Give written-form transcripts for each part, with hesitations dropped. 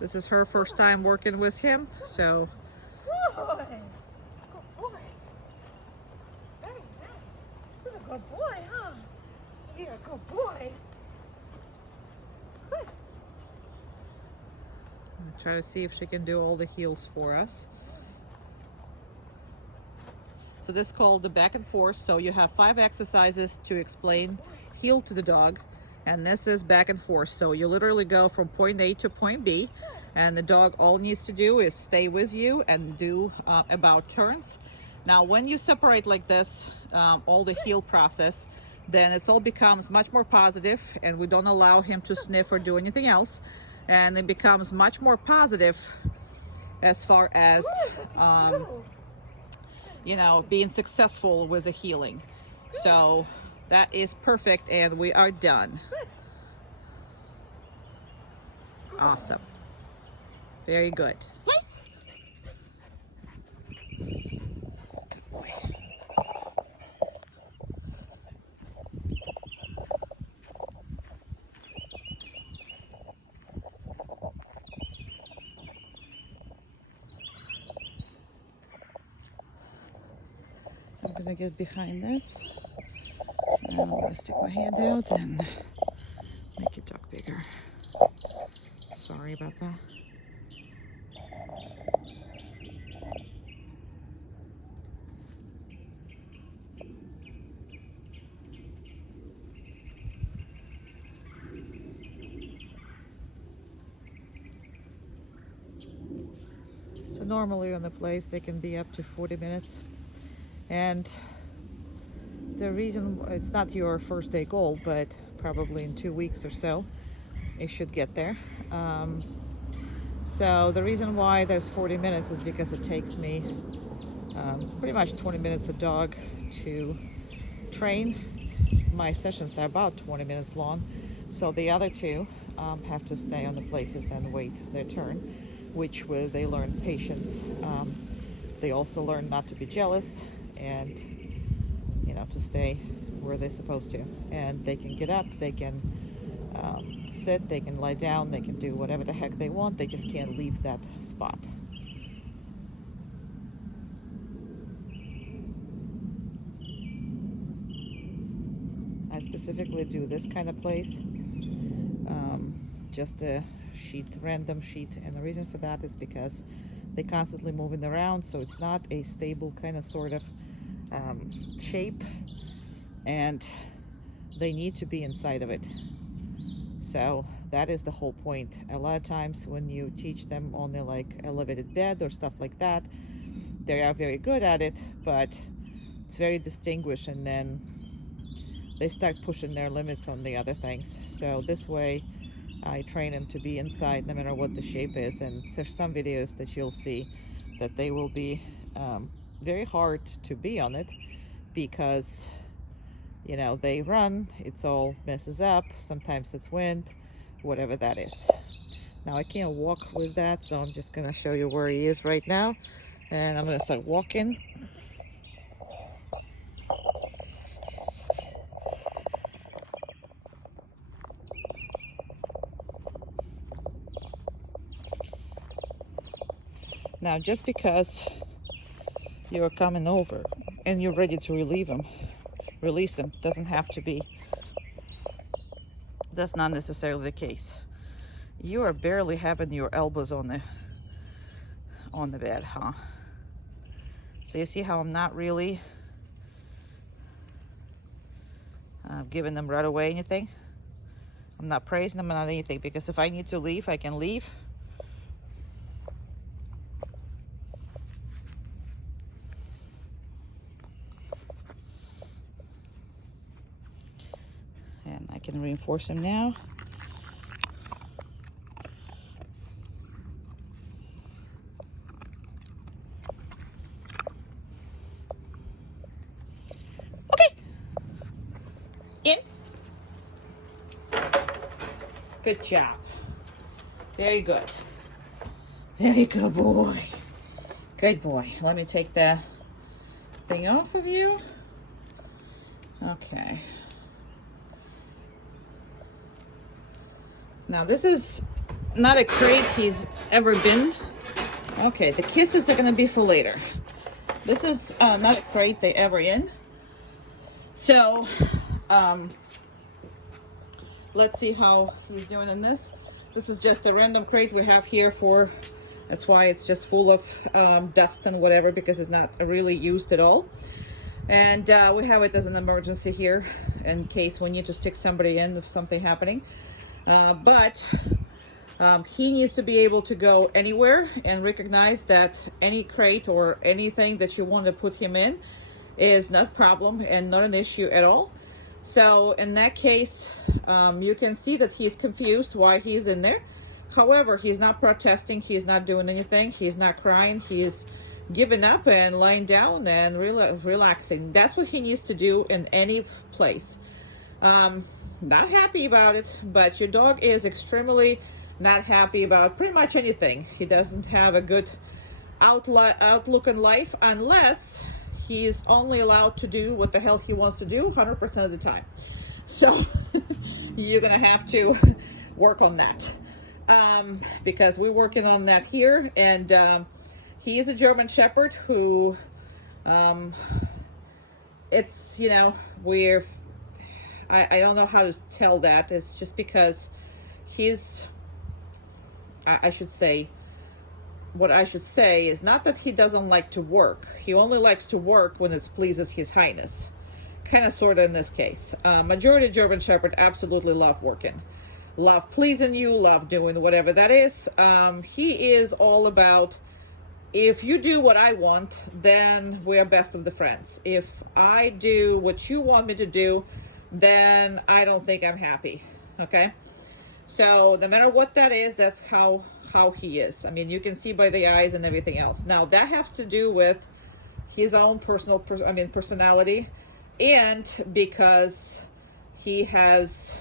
This is her first time working with him, so. Good boy. Good boy. Very nice. You're a good boy, huh? You're a good boy. Good. I'll try to see if she can do all the heels for us. So this is called the back and forth. So you have 5 exercises to explain heel to the dog. And this is back and forth. So you literally go from point A to point B. And the dog all needs to do is stay with you and do about turns. Now, when you separate like this, all the heel process, then it all becomes much more positive, and we don't allow him to sniff or do anything else. And it becomes much more positive as far as, you know, being successful with the healing. So that is perfect, and we are done. Awesome. Very good. Yes. Good boy. I'm gonna get behind this, and I'm gonna stick my hand out and make your dog bigger. Sorry about that. So normally on the place they can be up to 40 minutes, and the reason, it's not your first day goal, but probably in 2 weeks or so it should get there. So the reason why there's 40 minutes is because it takes me pretty much 20 minutes a dog to train. My sessions are about 20 minutes long, so the other 2 have to stay on the places and wait their turn, which where they learn patience. They also learn not to be jealous, and you know, to stay where they're supposed to. And they can get up, they can sit, they can lie down, they can do whatever the heck they want. They just can't leave that spot. I specifically do this kind of place, just a sheet, random sheet, and the reason for that is because they constantly moving around, so it's not a stable kind of sort of shape, and they need to be inside of it. So that is the whole point. A lot of times when you teach them on the like elevated bed or stuff like that, they are very good at it, but it's very distinguished, and then they start pushing their limits on the other things. So this way I train them to be inside no matter what the shape is. And there's some videos that you'll see that they will be very hard to be on it, because you know, they run, it's all messes up, sometimes it's wind, whatever that is. Now I can't walk with that, so I'm just gonna show you where he is right now, and I'm gonna start walking. Now, just because you're coming over and you're ready to release him, doesn't have to be. That's not necessarily the case. You are barely having your elbows on the bed, huh? So you see how I'm not really giving them right away anything. I'm not praising them, not anything, because if I need to leave, I can leave. And I can reinforce him now. Okay. In. Good job. Very good. Very good boy. Good boy. Let me take the thing off of you. Okay. Now this is not a crate he's ever been. Okay, the kisses are gonna be for later. This is not a crate they ever in. So, let's see how he's doing in this. This is just a random crate we have here for, that's why it's just full of dust and whatever, because it's not really used at all. And we have it as an emergency here in case we need to stick somebody in if something happening. But he needs to be able to go anywhere and recognize that any crate or anything that you want to put him in is not a problem and not an issue at all. So in that case, you can see that he's confused why he's in there. However, he's not protesting, he's not doing anything, he's not crying, he's giving up and lying down and relaxing. That's what he needs to do in any place. Not happy about it, but your dog is extremely not happy about pretty much anything. He doesn't have a good outlook in life unless he is only allowed to do what the hell he wants to do 100% of the time. So you're gonna have to work on that, because we're working on that here. And he is a German Shepherd who, it's, you know, I don't know how to tell that. It's just because he's, I should say, what I should say is not that he doesn't like to work. He only likes to work when it pleases His Highness. Kind of, sort of in this case. Majority of German Shepherd absolutely love working. Love pleasing you, love doing whatever that is. He is all about, if you do what I want, then we're best of the friends. If I do what you want me to do, then I don't think I'm happy. Okay? So no matter what that is, that's how he is. I mean, you can see by the eyes and everything else. Now that has to do with his own personality, and because he has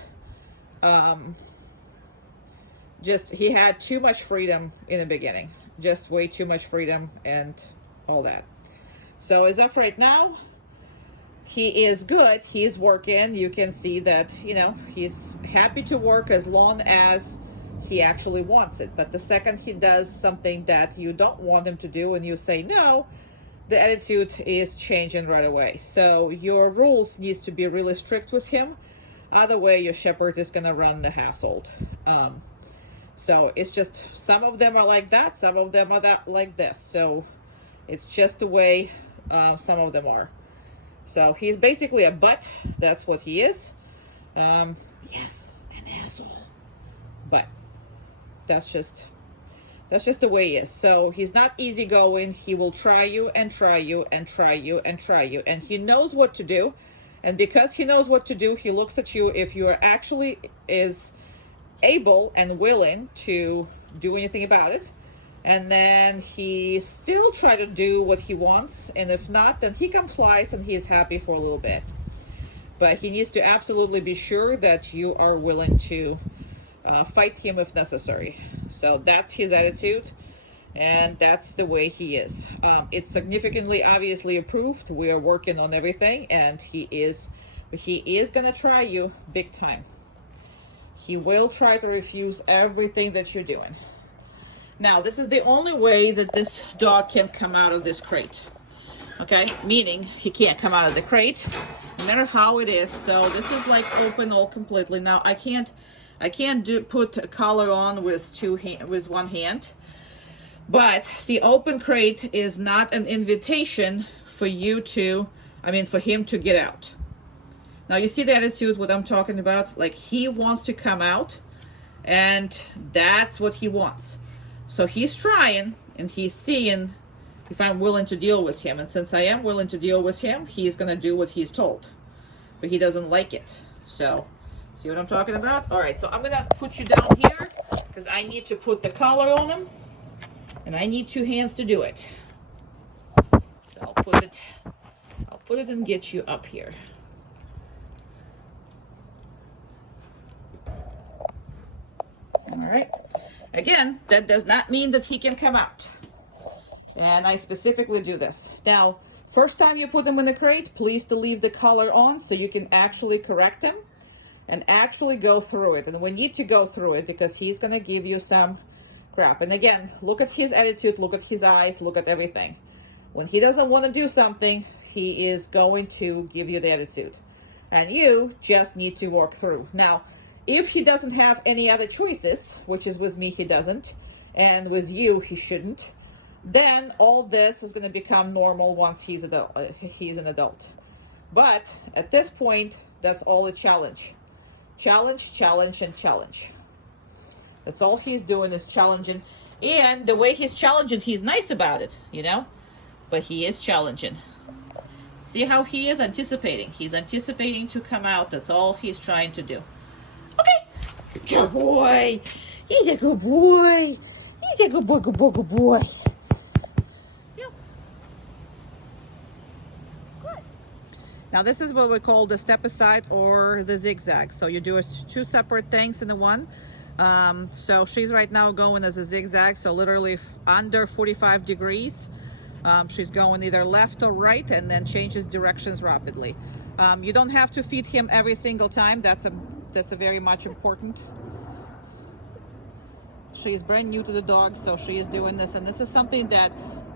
he had too much freedom in the beginning, just way too much freedom and all that. So as of right now, he is good. He's working. You can see that, you know, he's happy to work as long as he actually wants it. But the second he does something that you don't want him to do and you say no, the attitude is changing right away. So your rules needs to be really strict with him. Other way, your shepherd is going to run the household. So it's just, some of them are like that, some of them are like this. So it's just the way some of them are. So he's basically a butt. That's what he is. Yes, an asshole. But that's just the way he is. So he's not easygoing. He will try you and try you and try you and try you. And he knows what to do. And because he knows what to do, he looks at you if you are actually is able and willing to do anything about it. And then he still try to do what he wants, and if not, then he complies and he is happy for a little bit. But he needs to absolutely be sure that you are willing to fight him if necessary. So that's his attitude, and that's the way he is. It's significantly, obviously approved. We are working on everything, and he is gonna try you big time. He will try to refuse everything that you're doing. Now, this is the only way that this dog can come out of this crate. Okay? Meaning, he can't come out of the crate, no matter how it is. So this is like open all completely. Now, I can't put a collar on with one hand. But see, open crate is not an invitation for you to, for him to get out. Now, you see the attitude, what I'm talking about? Like, he wants to come out, and that's what he wants. So he's trying, and he's seeing if I'm willing to deal with him. And since I am willing to deal with him, he's going to do what he's told. But he doesn't like it. So, see what I'm talking about? All right, so I'm going to put you down here because I need to put the collar on him. And I need 2 hands to do it. So I'll put it and get you up here. All right. Again, that does not mean that he can come out. And I specifically do this. Now, first time you put him in the crate, please to leave the collar on so you can actually correct him. and actually go through it. And we need to go through it because he's going to give you some crap. And again, look at his attitude, look at his eyes, look at everything. When he doesn't want to do something, he is going to give you the attitude. And you just need to walk through. Now, if he doesn't have any other choices, which is with me he doesn't, and with you he shouldn't, then all this is going to become normal once he's an adult. But at this point, that's all a challenge. Challenge, challenge, and challenge. That's all he's doing is challenging. And the way he's challenging, he's nice about it, you know? But he is challenging. See how he is anticipating? He's anticipating to come out. That's all he's trying to do. Okay. Good boy. He's a good boy. He's a good boy, good boy, good boy. Yep. Good. Now this is what we call the step aside or the zigzag. So you do two separate things in the one. So she's right now going as a zigzag. So literally under 45 degrees. She's going either left or right and then changes directions rapidly. You don't have to feed him every single time. That's a very much important. She is brand new to the dog, so she is doing this, and this is something that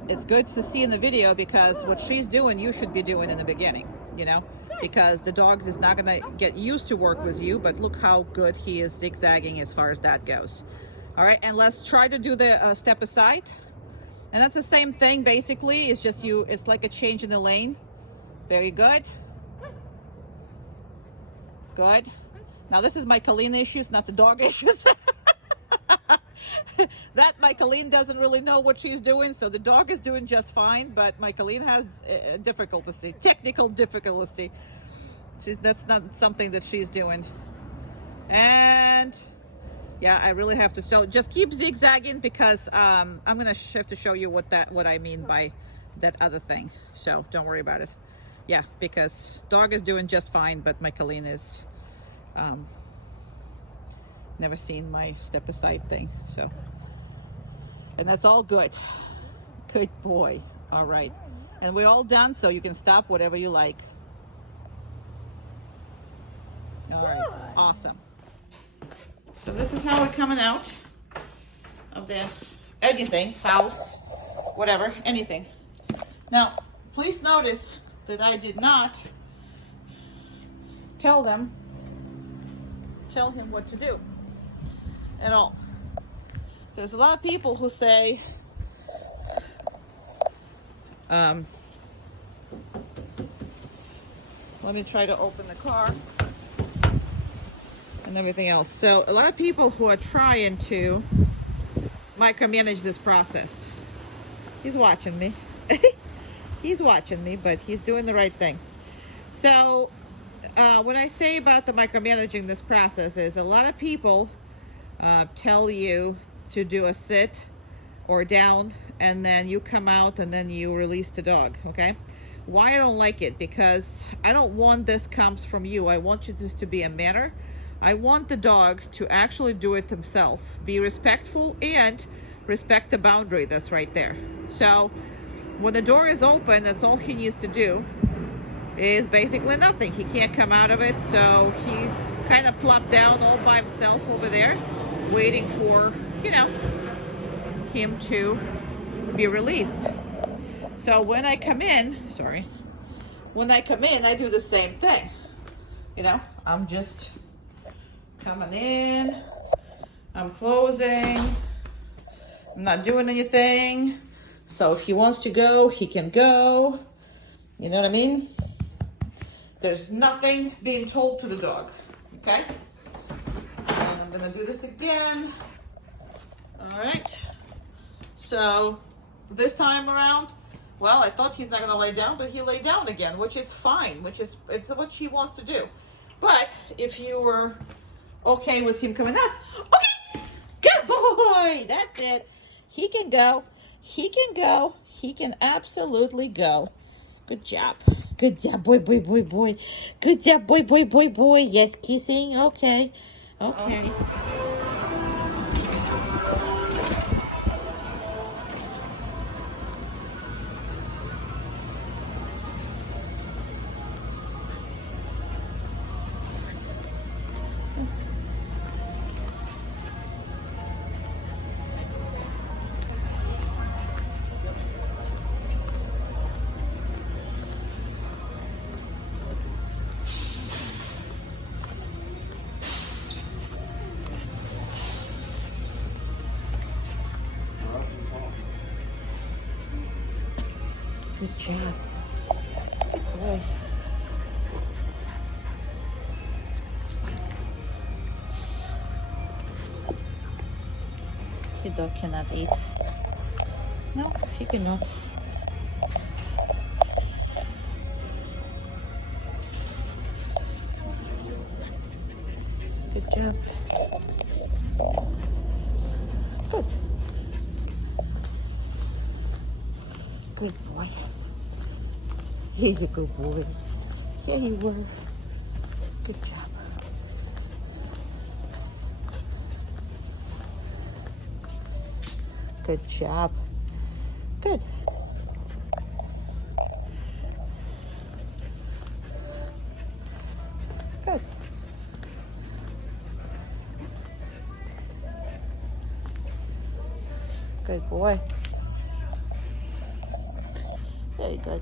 it's good to see in the video because what she's doing, you should be doing in the beginning, you know, because the dog is not going to get used to work with you, but look how good he is zigzagging as far as that goes. All right, and let's try to do the step aside. And that's the same thing, basically. It's just it's like a change in the lane. Very good. Good. Now this is my Colleen issues, not the dog issues. That my Colleen doesn't really know what she's doing, so the dog is doing just fine, but my Colleen has difficulty, technical difficulty. That's not something that she's doing. And yeah, I really have to. So just keep zigzagging because I'm gonna have to show you what I mean by that other thing. So don't worry about it. Yeah, because dog is doing just fine, but my Colleen is never seen my step aside thing. So, and that's all good. Good boy. All right, and we're all done. So you can stop whatever you like. All right, awesome. So this is how we're coming out of the anything, house, whatever, anything. Now, please notice that I did not tell him what to do at all. There's a lot of people who say, let me try to open the car. And everything else. So a lot of people who are trying to micromanage this process. He's watching me. He's watching me, but he's doing the right thing. So what I say about the micromanaging this process is a lot of people tell you to do a sit or down, and then you come out and then you release the dog. Okay, why I don't like it? Because I don't want this comes from you. I want you this to be a manner. I want the dog to actually do it himself, be respectful and respect the boundary that's right there. So when the door is open, that's all he needs to do is basically nothing. He can't come out of it, so he kind of plopped down all by himself over there, waiting for, you know, him to be released. So when I come in, I do the same thing. You know, I'm just coming in, I'm closing, I'm not doing anything. So if he wants to go, he can go. You know what I mean? There's nothing being told to the dog, okay? And I'm gonna do this again. All right. So this time around, well, I thought he's not gonna lay down, but he lay down again, which is fine, it's what he wants to do. But if you were okay with him coming up, okay, good boy, that's it. He can go, he can go, he can absolutely go. Good job. Good job, boy, boy, boy, boy. Good job, boy, boy, boy, boy. Yes, kissing, okay, okay. Good job. Good boy. Your dog cannot eat. No, he cannot. Good job. Good. Good boy. Here you go, boy. Here you were. Good job. Good job. Good. Good. Good boy. Very good.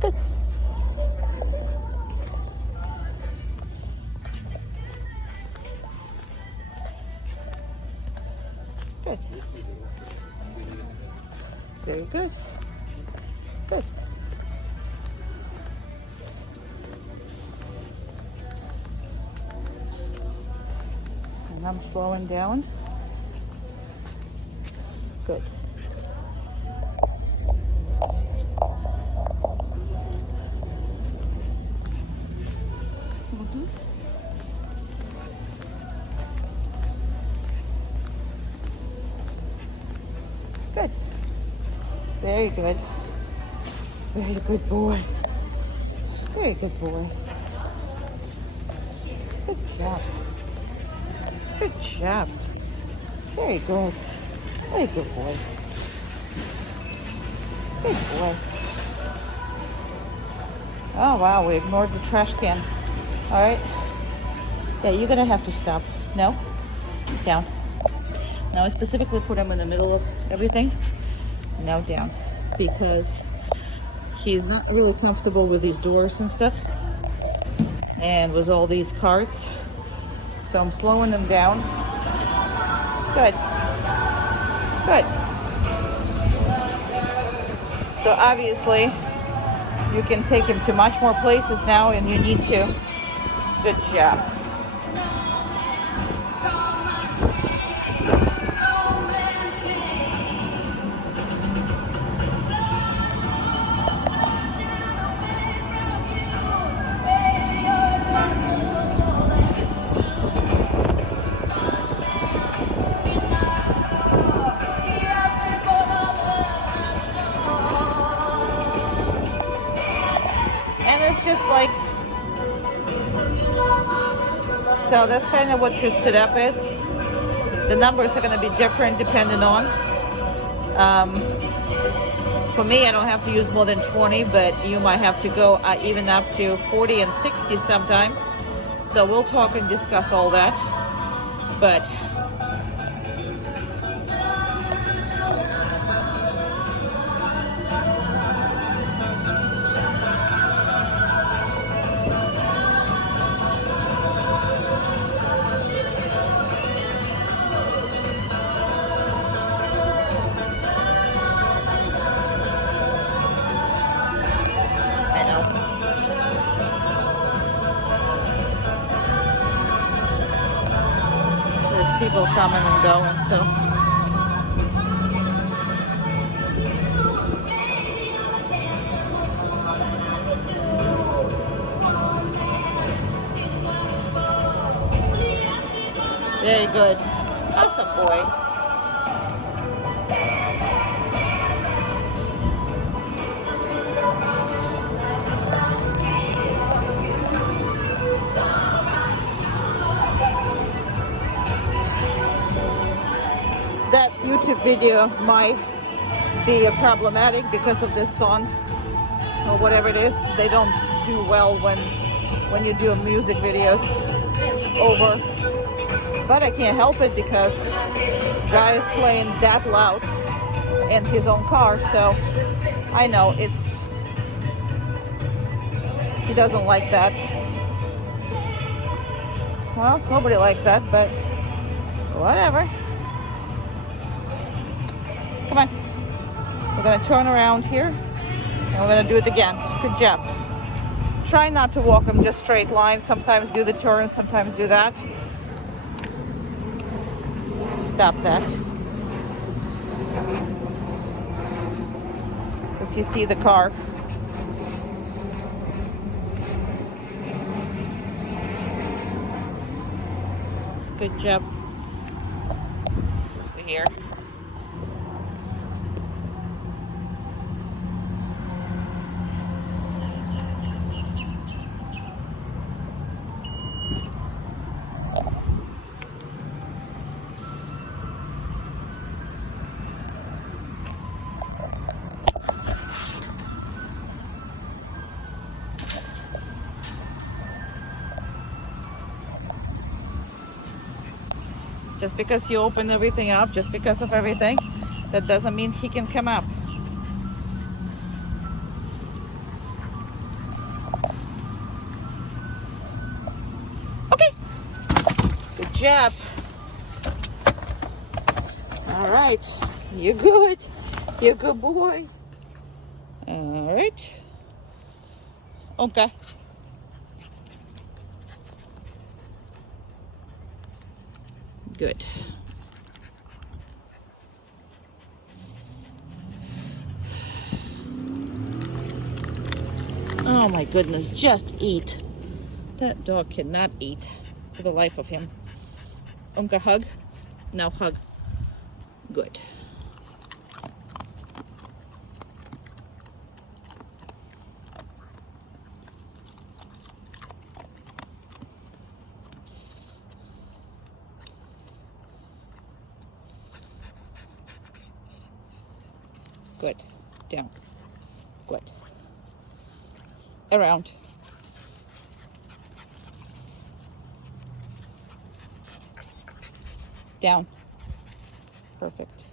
Good. Good. Very good. Good. And I'm slowing down. Good. Good. Very good. Very good boy. Very good boy. Good job. Good job. Very good. Very good boy. Good boy. Oh wow, we ignored the trash can. All right. Yeah, you're gonna have to stop. No? Down. Now I specifically put him in the middle of everything. Now down. Because he's not really comfortable with these doors and stuff. And with all these carts. So I'm slowing him down. Good. Good. So obviously you can take him to much more places now and you need to. Good job. And it's just like, so that's kind of what your setup is. The numbers are going to be different depending on. For me, I don't have to use more than 20, but you might have to go even up to 40 and 60 sometimes. So we'll talk and discuss all that. But people coming and going, so very good. Awesome boy. That YouTube video might be problematic because of this song or whatever it is. They don't do well when you do music videos over. But I can't help it because guy is playing that loud in his own car, so I know he doesn't like that. Well, nobody likes that, but whatever. Come on. We're gonna turn around here and we're gonna do it again. Good job. Try not to walk them just straight lines. Sometimes do the turns, sometimes do that. Stop that. Because you see the car. Good job. Over here. Just because you open everything up, just because of everything, that doesn't mean he can come up. Okay. Good job. All right. You're good. You're a good boy. All right. Okay. Good. Oh my goodness, just eat. That dog cannot eat for the life of him. Unka, hug. Now hug. Good. Good. Down. Good. Around. Down. Perfect.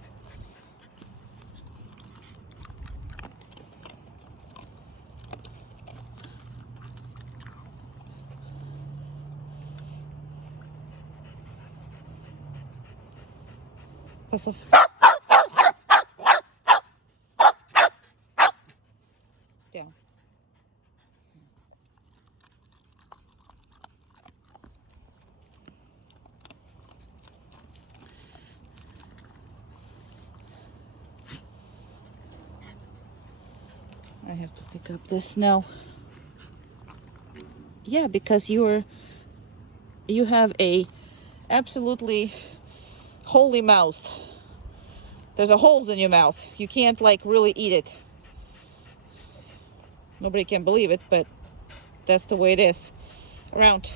Pass off. Down. I have to pick up this now. Yeah, because you have a absolutely holy mouth. There's a holes in your mouth. You can't like really eat it. Nobody can believe it, but that's the way it is. Around.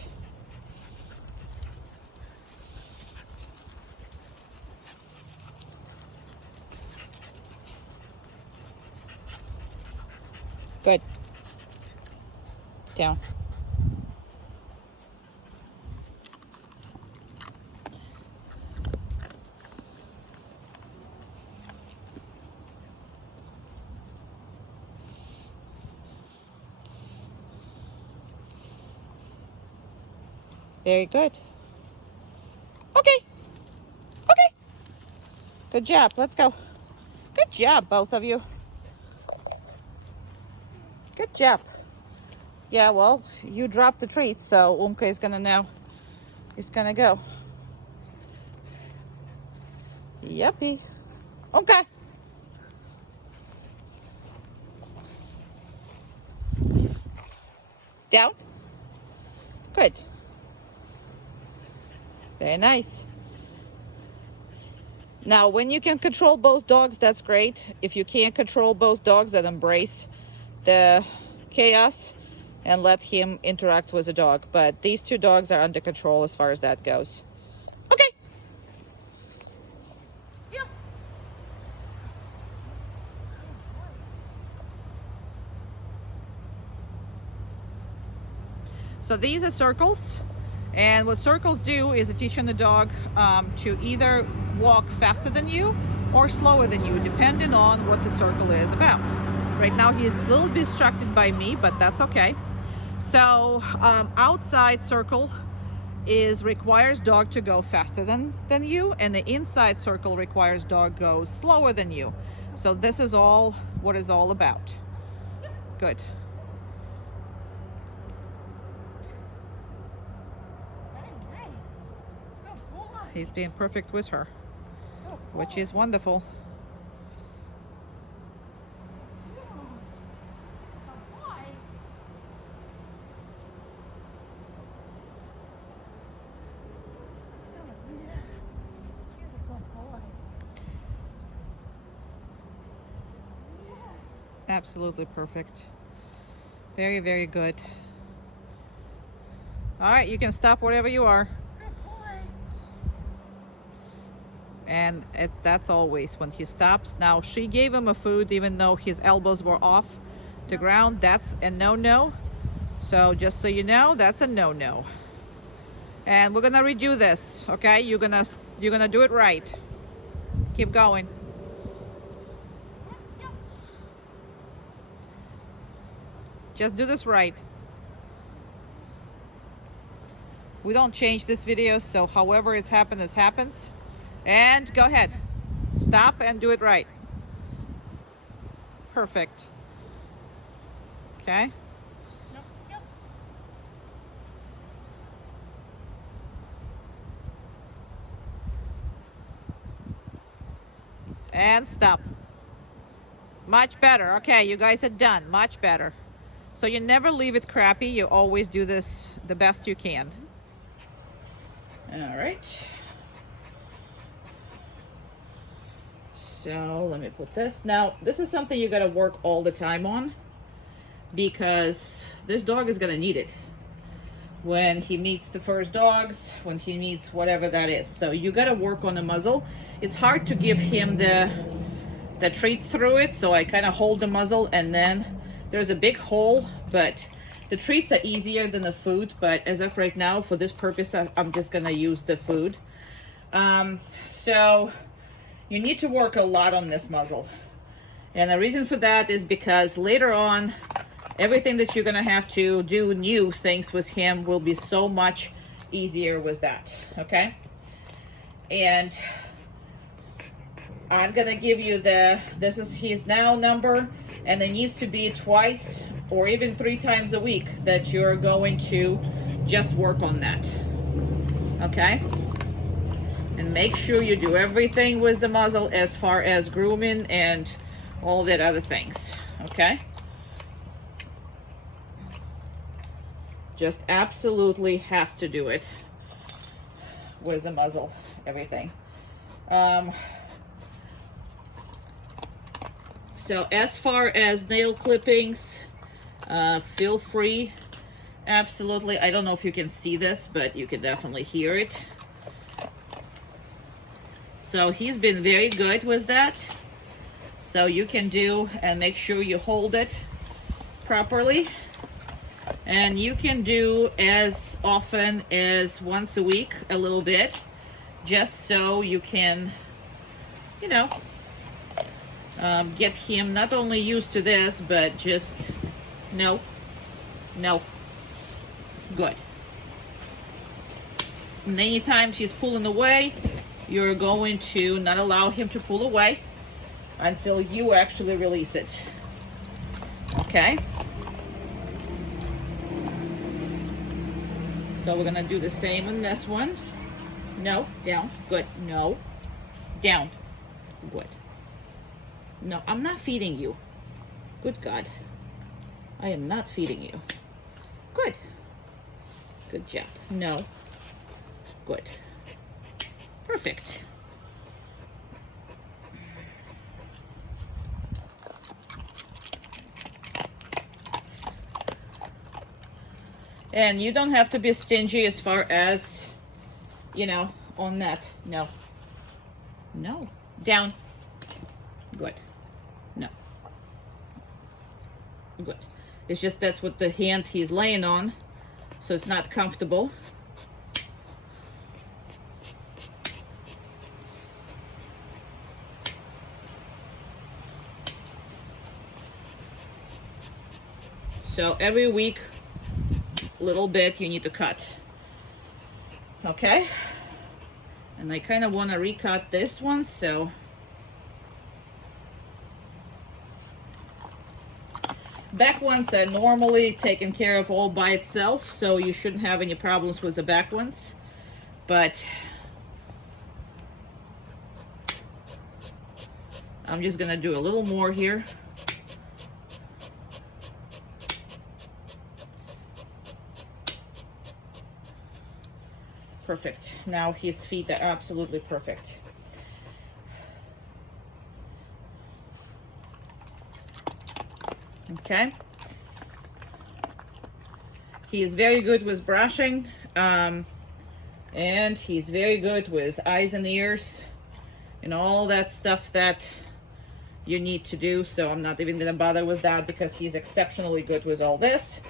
Good. Down. Very good. Okay. Okay. Good job. Let's go. Good job, both of you. Good job. Yeah, well, you dropped the treat, so Umka is gonna now. He's gonna go. Yuppie. Umka. Down. Good. Very nice. Now, when you can control both dogs, that's great. If you can't control both dogs, then embrace the chaos and let him interact with the dog. But these two dogs are under control as far as that goes. Okay. Yeah. So these are circles, and what circles do is teaching the dog to either walk faster than you or slower than you, depending on what the circle is about. Right now he's a little distracted by me, but that's okay. So outside circle requires dog to go faster than you, and the inside circle requires dog goes slower than you. So this is all what it's all about. Good. Very nice. Good boy. He's being perfect with her, Good which boy. is wonderful. Good boy. Yeah. He's a good boy. Yeah. Absolutely perfect. Very, very good. All right, you can stop wherever you are. Good boy. And that's always when he stops. Now she gave him a food even though his elbows were off the ground. That's a no-no. So just so you know, that's a no-no. And we're gonna redo this, okay? You're gonna do it right. Keep going. Yep. Just do this right. We don't change this video, so however it's happened, it happens. And go ahead. Stop and do it right. Perfect. Okay? Yep. Yep. And stop. Much better. Okay, you guys are done. Much better. So you never leave it crappy. You always do this the best you can. All right. So let me put this. Now, this is something you got to work all the time on because this dog is going to need it when he meets the first dogs, when he meets whatever that is. So you got to work on the muzzle. It's hard to give him the treat through it, so I kind of hold the muzzle and then there's a big hole, but the treats are easier than the food. But as of right now, for this purpose, I'm just going to use the food. So you need to work a lot on this muzzle. And the reason for that is because later on, everything that you're gonna have to do new things with him will be so much easier with that, okay? And I'm gonna give you this is his now number, and it needs to be twice or even 3 times a week that you're going to just work on that, okay? And make sure you do everything with the muzzle as far as grooming and all that other things, okay? Just absolutely has to do it with the muzzle, everything. So as far as nail clippings, feel free, absolutely. I don't know if you can see this, but you can definitely hear it. So he's been very good with that. So you can do and make sure you hold it properly. And you can do as often as once a week, a little bit, just so you can, you know, get him not only used to this, but just, no, good. And anytime she's pulling away, you're going to not allow him to pull away until you actually release it. Okay? So we're gonna do the same on this one. No, down, good. No, down, good. No, I'm not feeding you. Good God. I am not feeding you. Good. Good job. No. Good. Perfect. And you don't have to be stingy as far as, you know, on that. No. No. Down. Good. No. Good. It's just that's what the hand he's laying on. so it's not comfortable. So every week, a little bit, you need to cut. Okay? And I kind of want to recut this one, so back ones are normally taken care of all by itself, so you shouldn't have any problems with the back ones. But I'm just gonna do a little more here. Perfect. Now his feet are absolutely perfect. Okay. He is very good with brushing, and he's very good with eyes and ears and all that stuff that you need to do. So I'm not even gonna bother with that because he's exceptionally good with all this.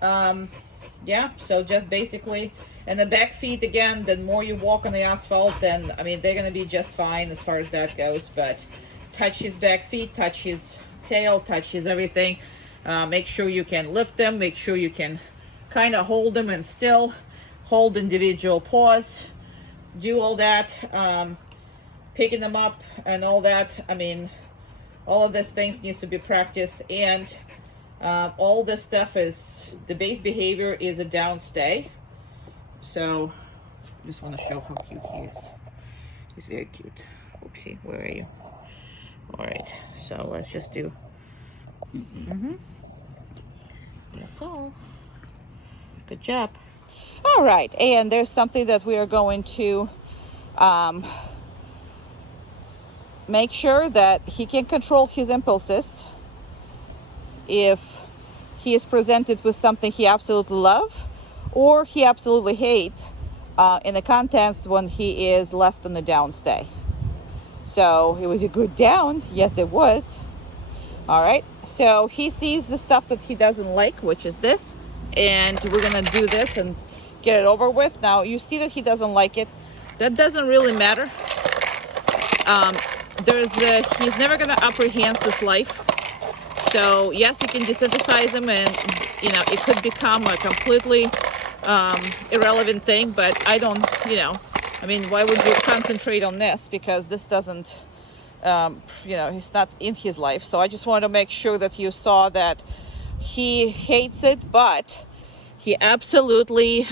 Yeah, so just basically, and the back feet, again, the more you walk on the asphalt, then, I mean, they're gonna be just fine as far as that goes. But touch his back feet, touch his tail, touch his everything. Make sure you can lift them, make sure you can kind of hold them and still hold individual paws, do all that, picking them up and all that. I mean, all of these things needs to be practiced, and all this stuff is, the base behavior is a downstay. So just want to show how cute he is. He's very cute. Oopsie, where are you? All right, so let's just do that's all. Good job. All right, and there's something that we are going to make sure that he can control his impulses if he is presented with something he absolutely loves or he absolutely hates in the context when he is left on the downstay. So it was a good down. Yes, it was. All right, so he sees the stuff that he doesn't like, which is this, and we're gonna do this and get it over with. Now you see that he doesn't like it. That doesn't really matter. He's never gonna apprehend this life. So yes, you can desensitize him, and you know it could become a completely irrelevant thing. But I don't, I mean, why would you concentrate on this? Because this doesn't, he's not in his life. So I just wanted to make sure that you saw that he hates it, but he absolutely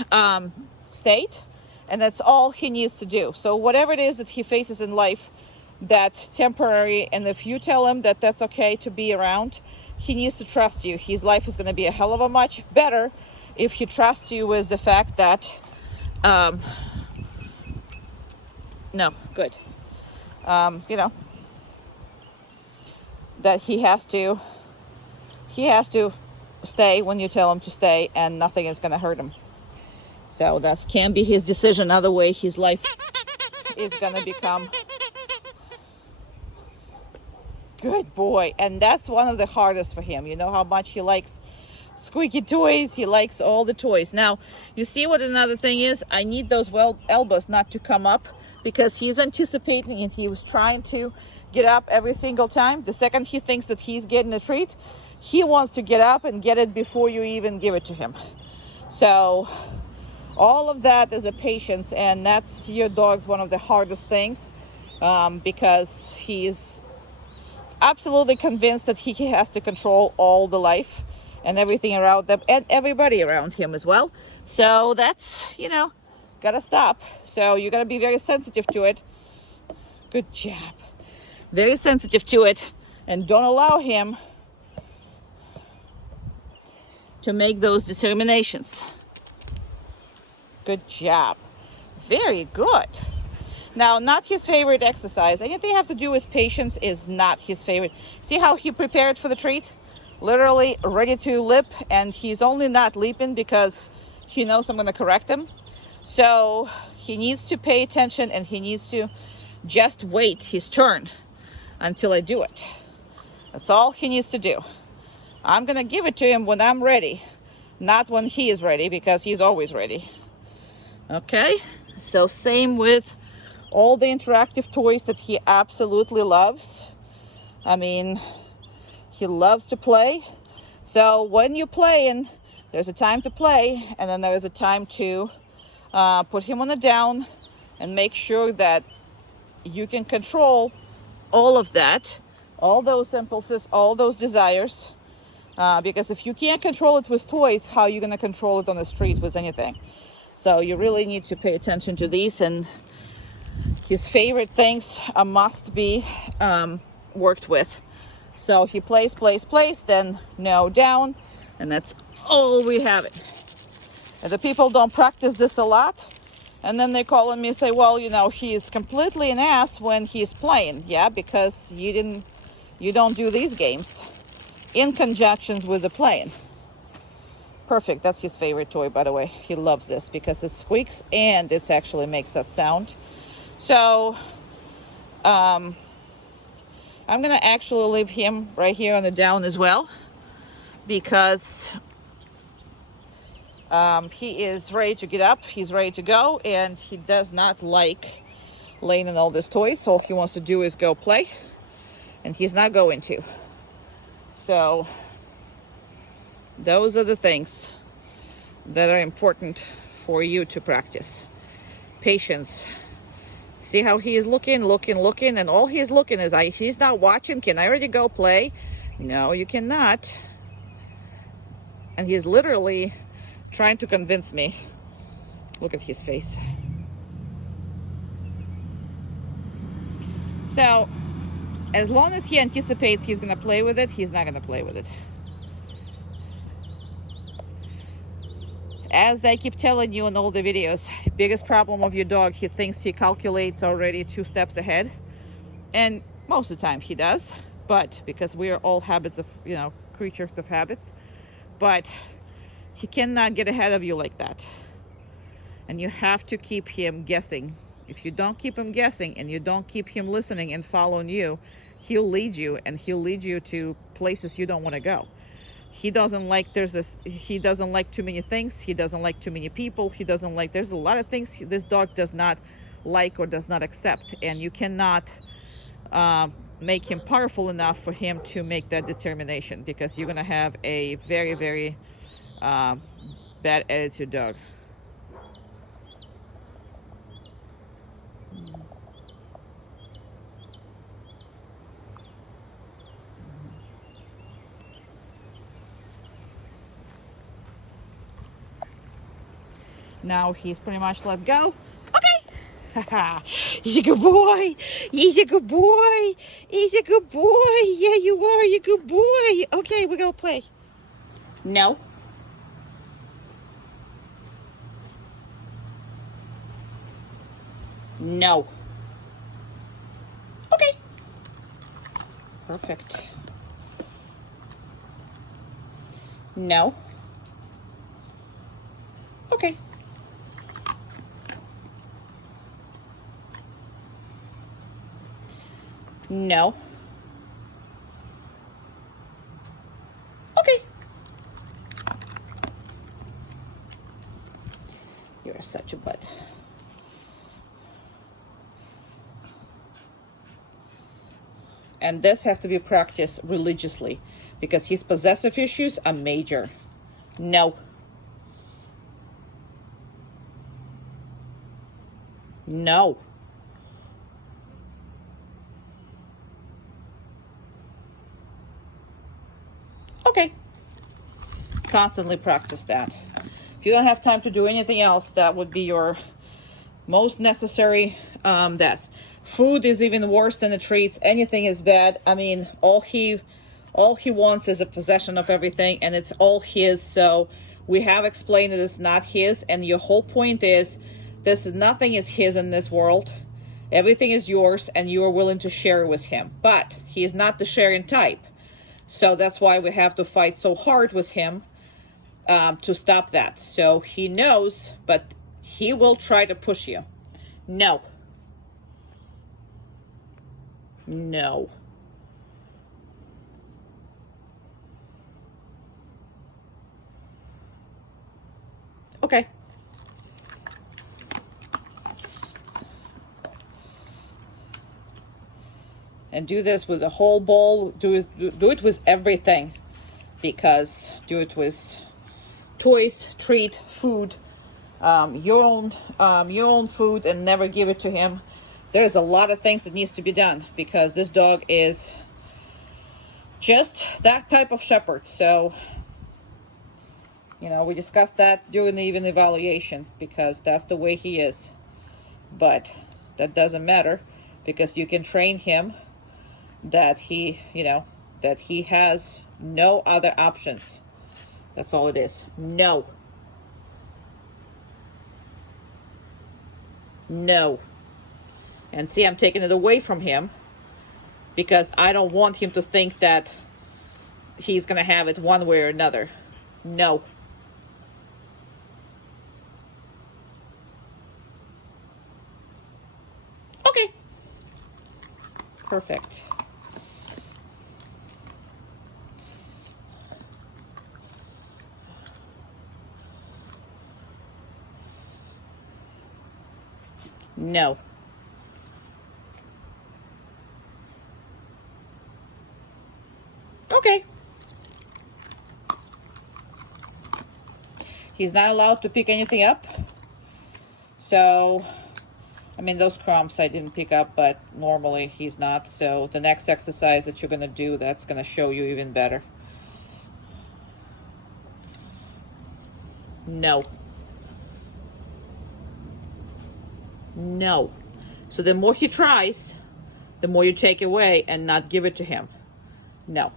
stayed, and that's all he needs to do. So whatever it is that he faces in life that's temporary, and if you tell him that that's okay to be around, he needs to trust you. His life is going to be a hell of a much better if he trusts you with the fact that that he has to stay when you tell him to stay, and nothing is going to hurt him. So that can be his decision. Other way, his life is going to become good boy. And that's one of the hardest for him. You know how much he likes squeaky toys. He likes all the toys. Now, you see what another thing is? I need those elbows not to come up, because he's anticipating, and he was trying to get up every single time. The second he thinks that he's getting a treat, he wants to get up and get it before you even give it to him. So all of that is a patience, and that's your dog's one of the hardest things, because he's absolutely convinced that he has to control all the life and everything around them and everybody around him as well. So that's, gotta stop. So you gotta be very sensitive to it. Good job. Very sensitive to it, and don't allow him to make those determinations. Good job. Very good. Now, not his favorite exercise. Anything have to do with patience is not his favorite. See how he prepared for the treat? Literally ready to leap, and he's only not leaping because he knows I'm going to correct him. So he needs to pay attention, and he needs to just wait his turn until I do it. That's all he needs to do. I'm going to give it to him when I'm ready, not when he is ready, because he's always ready. Okay, so same with all the interactive toys that he absolutely loves. I mean, he loves to play. So when you play, and there's a time to play, and then there is a time to put him on a down and make sure that you can control all of that, all those impulses, all those desires. Because if you can't control it with toys, how are you going to control it on the street with anything? So you really need to pay attention to these, and his favorite things must be worked with. So he plays, then no, down, and that's all we have it. And the people don't practice this a lot, and then they call on me and say, well, you know, he is completely an ass when he's playing. Yeah, because you don't do these games in conjunction with the playing. Perfect. That's his favorite toy, by the way. He loves this because it squeaks and it actually makes that sound. So I'm gonna actually leave him right here on the down as well, because he is ready to get up, he's ready to go, and he does not like laying in all this toys. All he wants to do is go play, and he's not going to. So those are the things that are important for you to practice. Patience. See how he is looking, and all he's looking is, he's not watching. Can I already go play? No, you cannot. And he's literally trying to convince me. Look at his face. So, as long as he anticipates he's gonna play with it, he's not gonna play with it. As I keep telling you in all the videos, biggest problem of your dog, he thinks he calculates already 2 steps ahead. And most of the time he does, but because we are all creatures of habits, but he cannot get ahead of you like that. And you have to keep him guessing. If you don't keep him guessing and you don't keep him listening and following you, he'll lead you, and he'll lead you to places you don't want to go. He doesn't like he doesn't like too many things. He doesn't like too many people. There's a lot of things this dog does not like or does not accept, and you cannot make him powerful enough for him to make that determination, because you're gonna have a very, very bad attitude dog. Now he's pretty much let go. Okay. He's a good boy. He's a good boy. He's a good boy. Yeah, you are. You're a good boy. Okay, we're gonna play. No. No. Okay. Perfect. No. Okay. No. Okay. You're such a butt. And this have to be practiced religiously, because his possessive issues are major. No. No. Okay. Constantly practice that. If you don't have time to do anything else, that would be your most necessary desk. Food is even worse than the treats. Anything is bad. I mean, all he wants is a possession of everything, and it's all his. So we have explained that it's not his, and your whole point is nothing is his in this world. Everything is yours, and you are willing to share with him. But he is not the sharing type. So that's why we have to fight so hard with him to stop that. So he knows, but he will try to push you. No. No. Okay. And do this with a whole bowl. Do it with everything, because do it with toys, treat, food, your own food, and never give it to him. There's a lot of things that needs to be done because this dog is just that type of shepherd. So, you know, we discussed that during the even evaluation because that's the way he is. But that doesn't matter because you can train him that he, you know, that he has no other options. That's all it is. No. No. And see, I'm taking it away from him because I don't want him to think that he's going to have it one way or another. No. Okay. Perfect. No. Okay. He's not allowed to pick anything up. So, I mean, those crumbs I didn't pick up, but normally he's not. So the next exercise that you're going to do, that's going to show you even better. No. No. So the more he tries, the more you take away and not give it to him. No.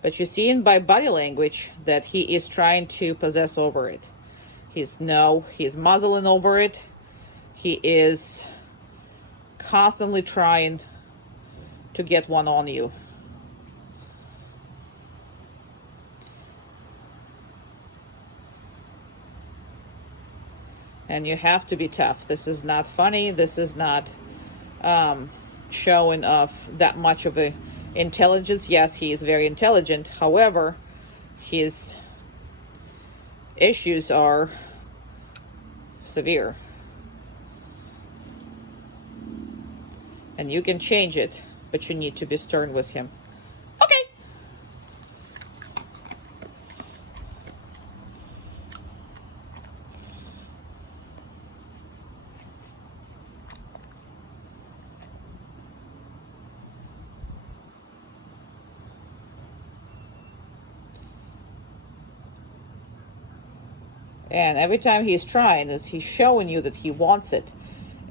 But you're seeing by body language that he is trying to possess over it. He's muzzling over it. He is constantly trying to get one on you. And you have to be tough. This is not funny. This is not showing of that much of a intelligence. Yes, he is very intelligent. However, his issues are severe. And you can change it, but you need to be stern with him. Okay. And every time he's trying, he's showing you that he wants it.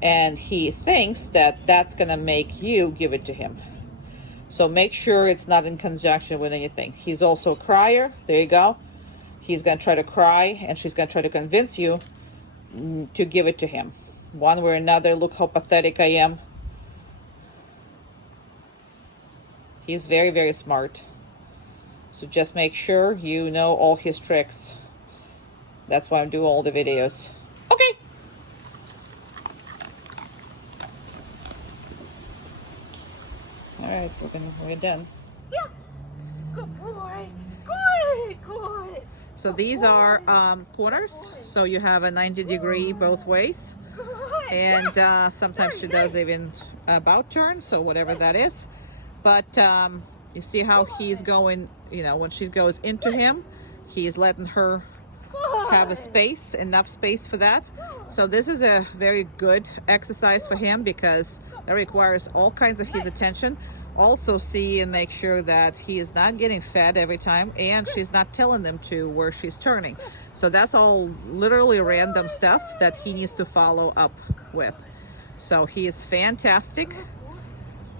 And he thinks that that's going to make you give it to him. So make sure it's not in conjunction with anything. He's also a crier. There you go. He's going to try to cry, and she's going to try to convince you to give it to him. One way or another, look how pathetic I am. He's very, very smart. So just make sure you know all his tricks. That's why I'm doing all the videos. Okay. All right, we're done. Yeah. Good boy. Good. So these are corners. So you have a 90-degree both ways. Good. And sometimes she does even about turn, so whatever that is. But you see how he's going, you know, when she goes into him, he's letting her have a space, enough space for that. So this is a very good exercise for him because that requires all kinds of his attention. Also see and make sure that he is not getting fed every time, and she's not telling them to where she's turning. So that's all literally random stuff that he needs to follow up with. So he is fantastic.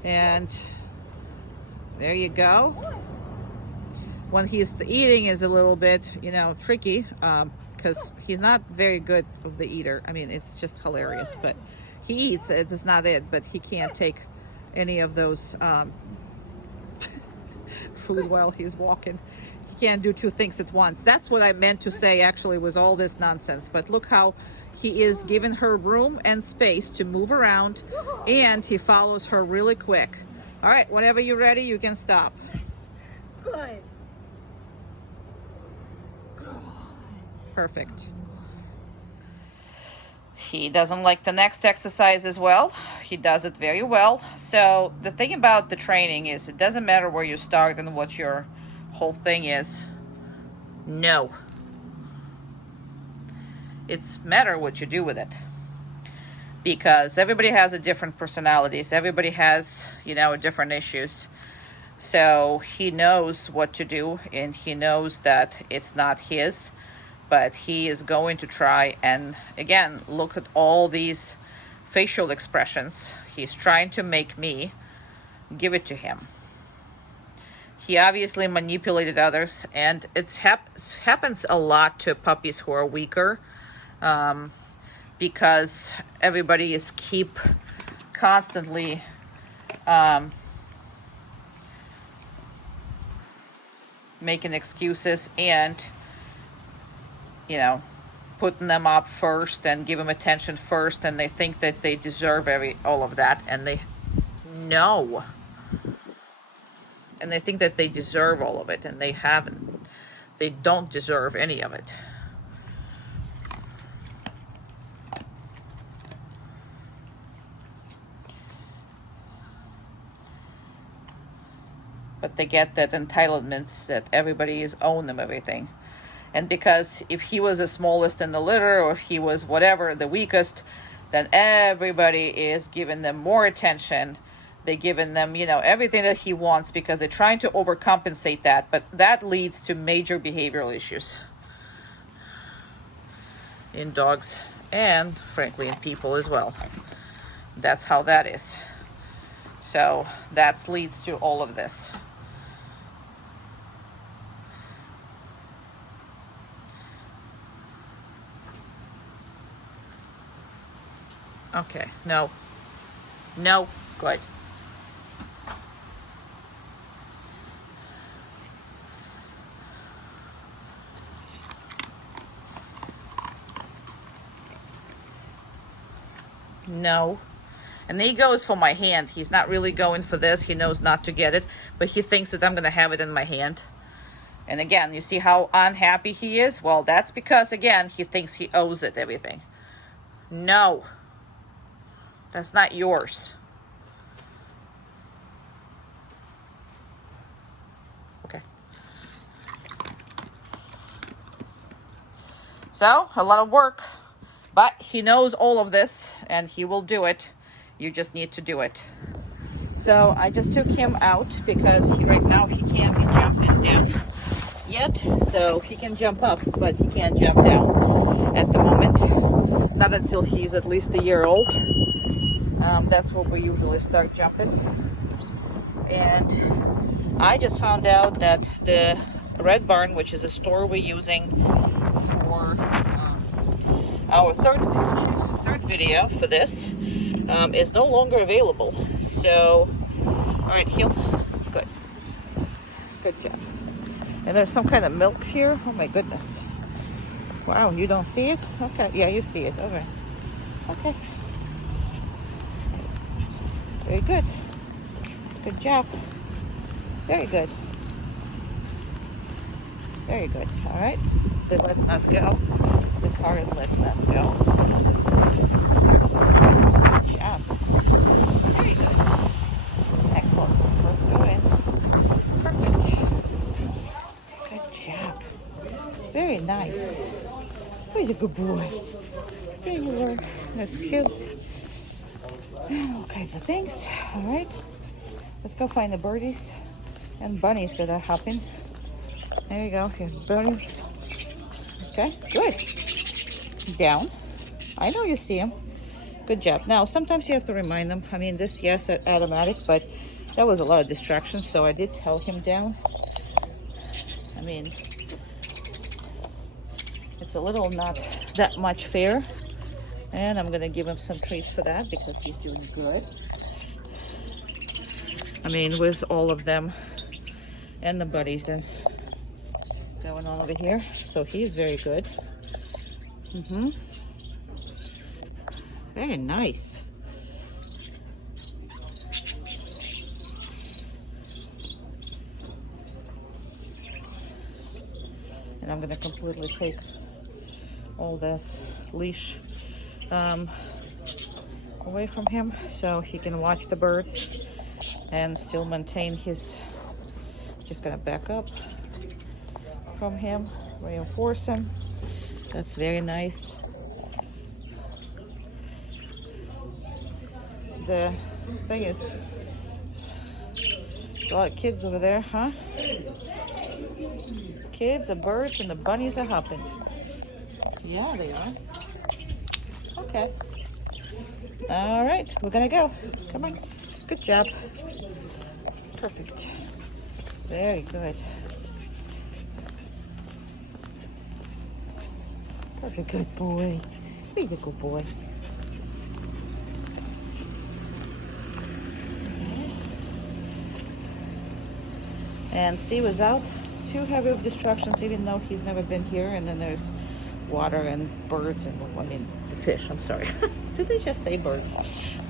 And there you go. When he's eating is a little bit, you know, tricky because he's not very good of the eater. I mean, it's just hilarious, but he eats. It's not it, but he can't take any of those food while he's walking. He can't do two things at once. That's what I meant to say actually was all this nonsense. But look how he is giving her room and space to move around, and he follows her really quick. All right, whenever you're ready, you can stop. Good. Perfect. He doesn't like the next exercise as well. He does it very well. So the thing about the training is it doesn't matter where you start and what your whole thing is. No. It's matter what you do with it. Because everybody has a different personalities. Everybody has, different issues. So he knows what to do, and he knows that it's not his, but he is going to try. And again, look at all these facial expressions. He's trying to make me give it to him. He obviously manipulated others, and it happens a lot to puppies who are weaker, because everybody is constantly making excuses and putting them up first and give them attention first, and they think that they deserve all of that, and they think that they deserve all of it, and they haven't. They don't deserve any of it. But they get that entitlements that everybody is owing them everything. And because if he was the smallest in the litter, or if he was whatever, the weakest, then everybody is giving them more attention. They're giving them, everything that he wants, because they're trying to overcompensate that. But that leads to major behavioral issues in dogs and, frankly, in people as well. That's how that is. So that leads to all of this. Okay, no, good. No. And he goes for my hand. He's not really going for this. He knows not to get it, but he thinks that I'm going to have it in my hand. And again, you see how unhappy he is? Well, that's because, again, he thinks he owes it everything. No. That's not yours. Okay. So, a lot of work. But he knows all of this, and he will do it. You just need to do it. So I just took him out because right now he can't be jumping down yet. So he can jump up, but he can't jump down at the moment. Not until he's at least a year old. That's when we usually start jumping. And I just found out that the Red Barn, which is a store we're using for our third video for this, is no longer available. So, all right, heel. Good job. And there's some kind of milk here. Oh my goodness. Wow, you don't see it? Okay, yeah, you see it. Okay. Okay. Very good. Good job. Very good. Very good. All right. They're letting us go. The car is letting us go. Good job. Very good. Excellent. Let's go in. Perfect. Good job. Very nice. Oh, he's a good boy. There you are. That's cute. All kinds of things. All right. Let's go find the birdies and bunnies that are hopping. There you go. Here's bunnies. Okay, good. Down. I know you see them. Good job. Now, sometimes you have to remind them. I mean, this, yes, automatic, but that was a lot of distractions, so I did tell him down. I mean, it's a little not that much fair. And I'm going to give him some treats for that because he's doing good. I mean, with all of them and the buddies and going on over here. So he's very good. Very nice. And I'm going to completely take all this leash away from him so he can watch the birds and still maintain his. Just gonna back up from him, reinforce him. That's very nice. The thing is, a lot of kids over there, huh? Kids, the birds, and the bunnies are hopping. Yeah, they are. Okay. All right, we're gonna go. Come on. Good job. Perfect. Very good. Perfect. Good boy. Be the good boy. And see, without too heavy of distractions, even though he's never been here, and then there's water and birds and, I mean, the fish, I'm sorry. Did they just say birds?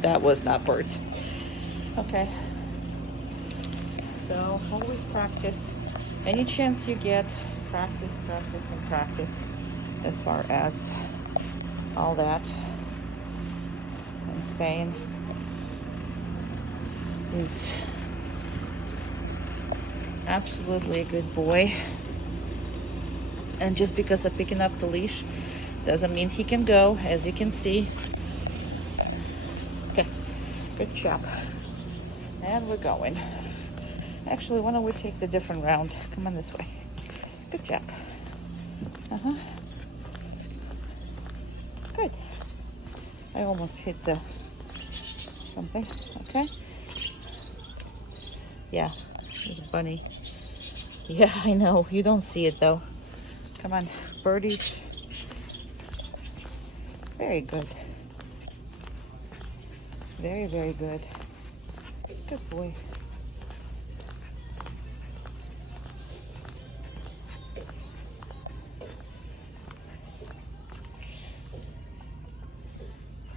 That was not birds. Okay. So always practice. Any chance you get, practice, practice, and practice as far as all that. And staying is absolutely a good boy. And just because of picking up the leash doesn't mean he can go, as you can see. Okay, good job. And we're going. Actually, why don't we take the different round? Come on this way. Good job. Good. I almost hit the something. Okay. Yeah, there's a bunny. Yeah, I know. You don't see it though. Come on, birdies. Very good. Very, very good. Good boy.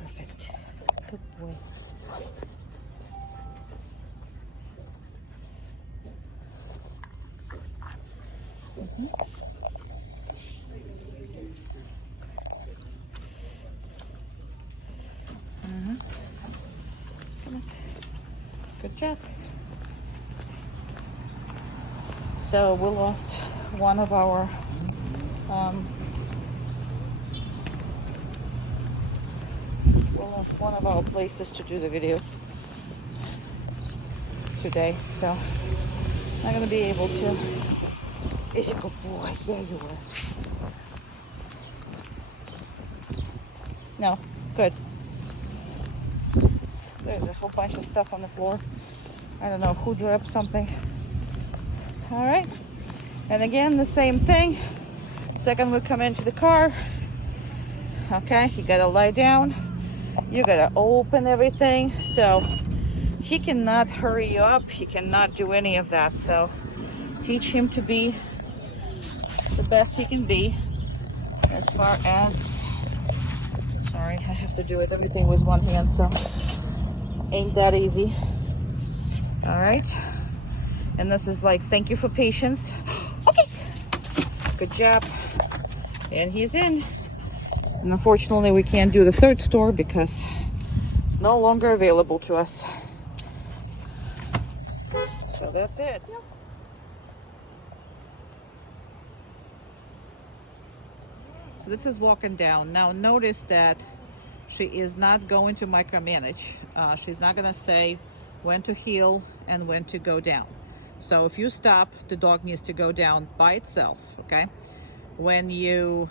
Perfect. Good boy. Good job. So we lost one of our places to do the videos today, so not gonna be able to. Is a good boy. Yeah, you were. No, good. There's a whole bunch of stuff on the floor. I don't know who dropped something. All right. And again, the same thing. Second we come into the car. Okay, you gotta lie down. You gotta open everything. So he cannot hurry you up. He cannot do any of that. So teach him to be the best he can be as far as, sorry, I have to do it everything with one hand, so ain't that easy. All right, and this is like, thank you for patience. Okay, good job. And he's in. And unfortunately we can't do the third store because it's no longer available to us. So that's it. So this is walking down. Now notice that she is not going to micromanage. She's not gonna say when to heel and when to go down. So if you stop, the dog needs to go down by itself, okay? When you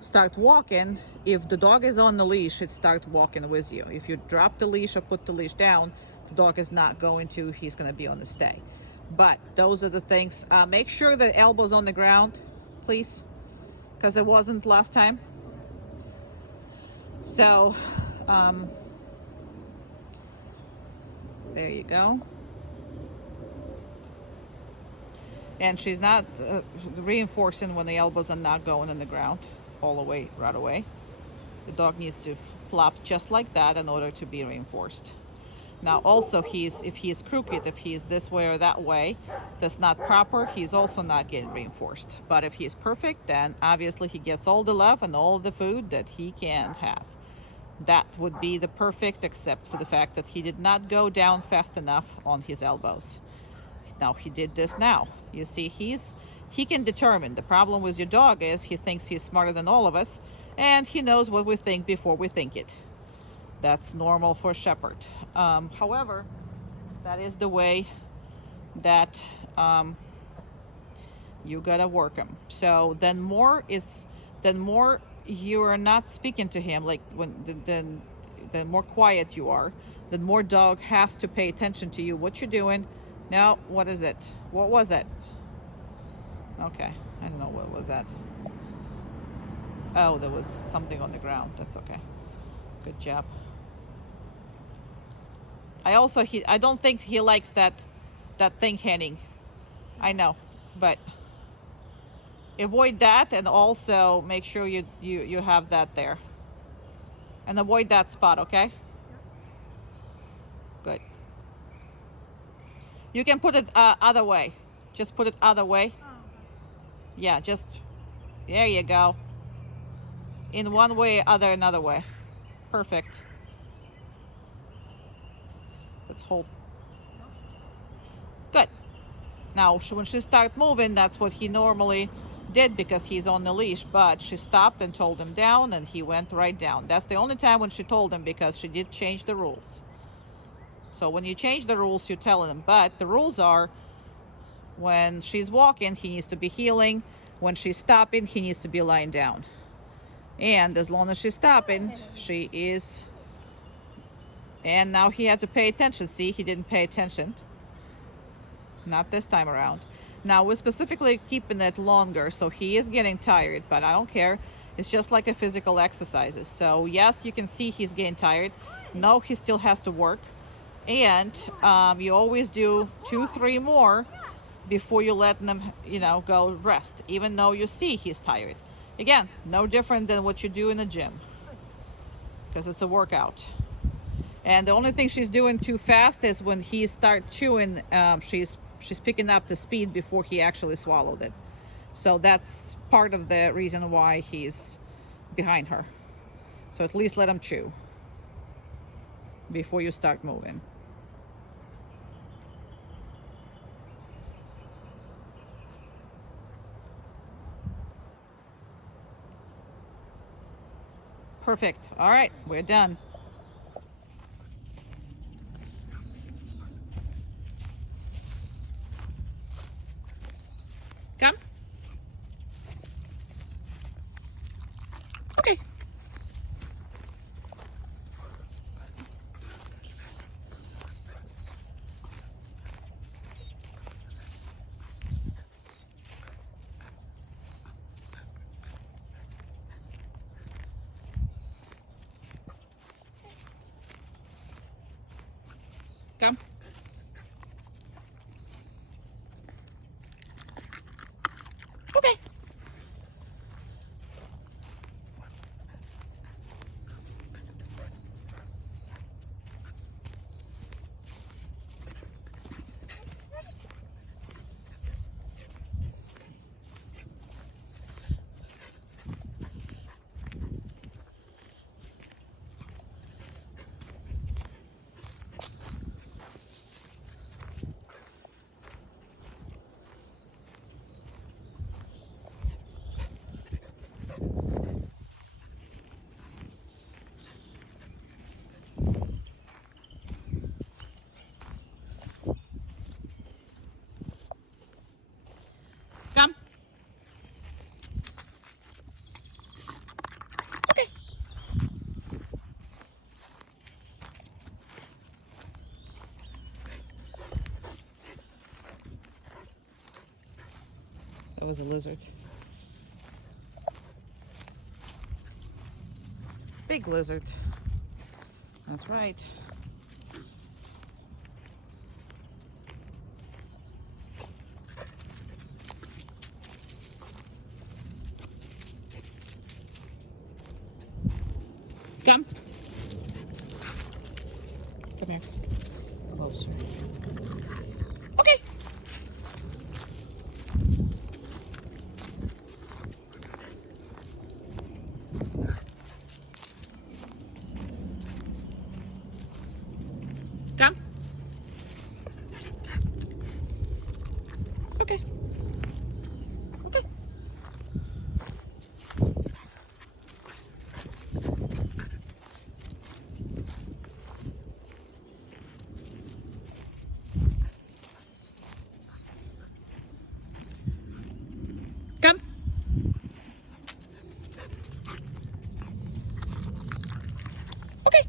start walking, if the dog is on the leash, it starts walking with you. If you drop the leash or put the leash down, the dog is not going to, he's gonna be on the stay. But those are the things. Make sure the elbow's on the ground, please, because it wasn't last time. So, there you go. And she's not reinforcing when the elbows are not going in the ground all the way, right away. The dog needs to flop just like that in order to be reinforced. Now also if he's crooked, if he's this way or that way, that's not proper, he's also not getting reinforced. But if he's perfect, then obviously he gets all the love and all the food that he can have. That would be the perfect, except for the fact that he did not go down fast enough on his elbows. Now he did this now. You see, he can determine. The problem with your dog is he thinks he's smarter than all of us, and he knows what we think before we think it. That's normal for a shepherd. However, that is the way that you gotta work him. So then more you are not speaking to him, like then more quiet you are, then more dog has to pay attention to you, what you're doing. Now, what is it? What was it? Okay, I don't know what was that. Oh, there was something on the ground. That's okay. Good job. I don't think he likes that thing hanging. I know, but avoid that, and also make sure you have that there, and avoid that spot. Okay. Good. You can put it other way. Just put it other way. Yeah, just there you go. In one way, another way. Perfect. Let's hold. Good. Now, when she started moving, that's what he normally did because he's on the leash, but she stopped and told him down, and he went right down. That's the only time when she told him, because she did change the rules. So when you change the rules, you're telling him. But the rules are, when she's walking, he needs to be heeling. When she's stopping, he needs to be lying down. And as long as she's stopping, she is. And now he had to pay attention. See, he didn't pay attention. Not this time around. Now we're specifically keeping it longer, so he is getting tired, but I don't care. It's just like a physical exercises. So yes, you can see he's getting tired. No, he still has to work. And you always do 2-3 more before you let them, go rest, even though you see he's tired. Again, no different than what you do in a gym, because it's a workout. And the only thing she's doing too fast is when he starts chewing, she's picking up the speed before he actually swallowed it. So that's part of the reason why he's behind her. So at least let him chew before you start moving. Perfect. All right, we're done. Come. Okay. Come. Okay. Come. Okay. That was a lizard. Big lizard. That's right. Come. Come here. Closer. Okay. Come. Okay. Okay. Come. Okay.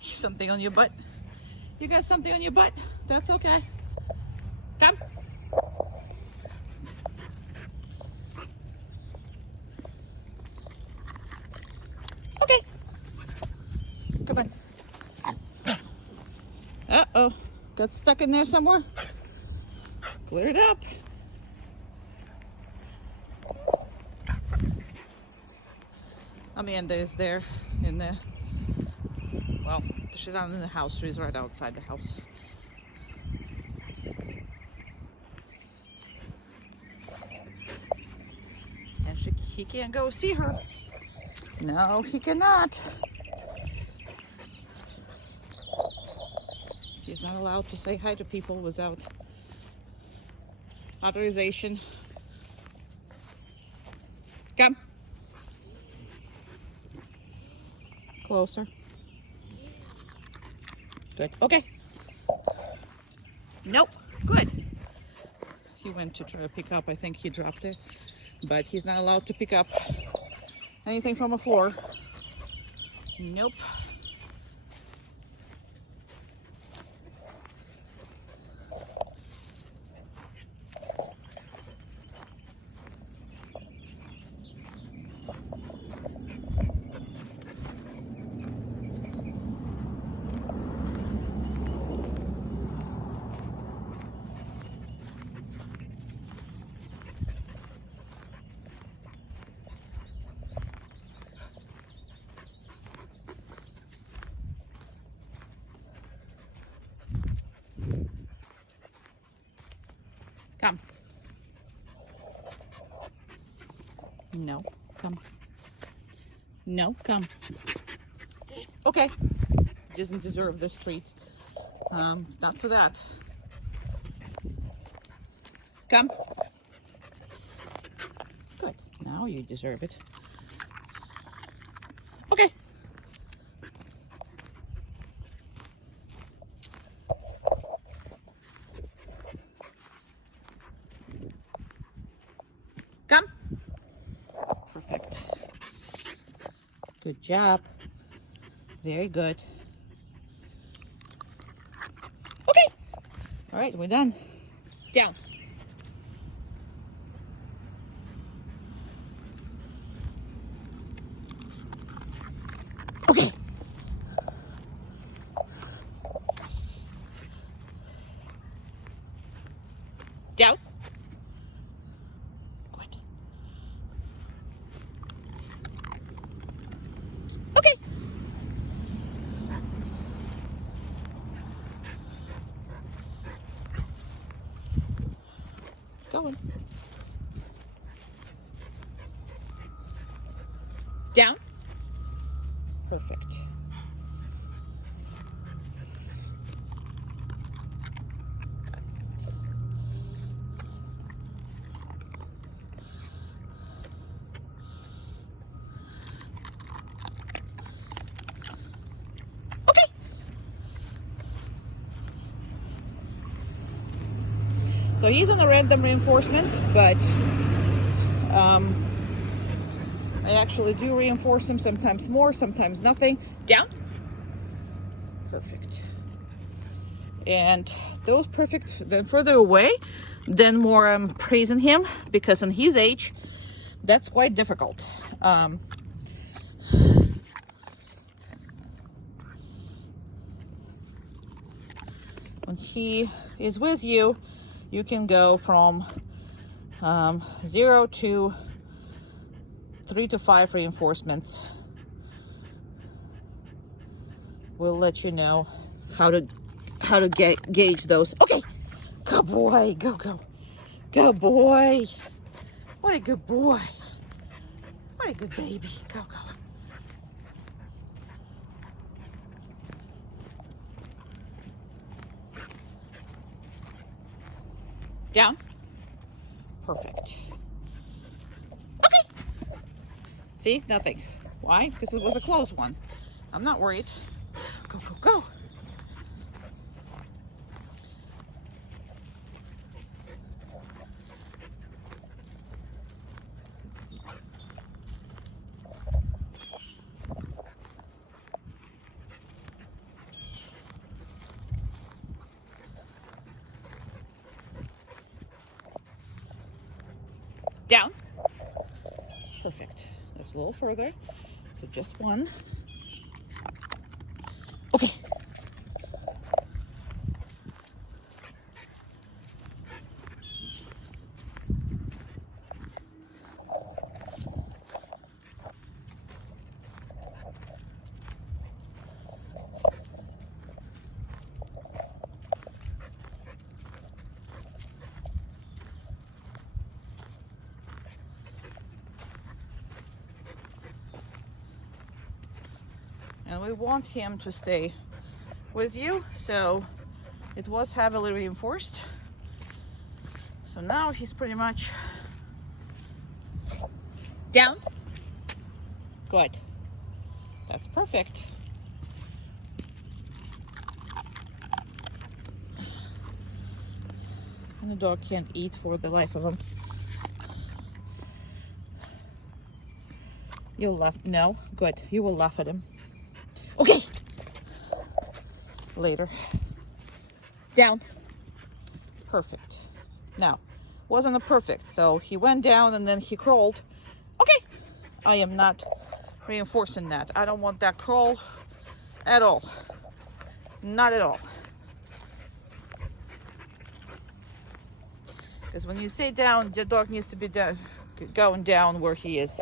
Something on your butt. You got something on your butt. That's okay. Come. Okay. Come on. Uh-oh. Got stuck in there somewhere. Clear it up. Amanda is there in the, well, she's not in the house. She's right outside the house. And he can't go see her. No, he cannot. He's not allowed to say hi to people without authorization. Come. Closer. Good. Okay. Nope. Good. He went to try to pick up. I think he dropped it. But he's not allowed to pick up anything from the floor. Nope. Come. No, come. No, come. Okay. Doesn't deserve this treat. Not for that. Come. Good. Now you deserve it. Okay. Come. Perfect. Good job. Very good. Okay. All right, we're done. Down. Okay. Down. Good. Okay. Going. Down. Perfect. Okay. So he's on a random reinforcement, but I actually do reinforce him, sometimes more, sometimes nothing. Down. Perfect. And those perfect, the further away, then more I'm praising him, because in his age, that's quite difficult. When he is with you, you can go from 0 to 3 to 5 reinforcements. We'll let you know how to gauge those. Okay, good boy, go, go. Good boy. What a good boy. What a good baby. Go, go. Down. Perfect. Okay. See, nothing. Why? Because it was a close one. I'm not worried. Go, go, go. Down. Perfect. That's a little further. So just one. Okay. And we want him to stay with you, so it was heavily reinforced. So now he's pretty much down. Good. That's perfect. And the dog can't eat for the life of him. You'll laugh. No, good. You will laugh at him. Okay. Later. Down. Perfect. Now, wasn't a perfect, so he went down and then he crawled. Okay. I am not reinforcing that. I don't want that crawl at all. Not at all. Because when you say down, the dog needs to be down, going down where he is.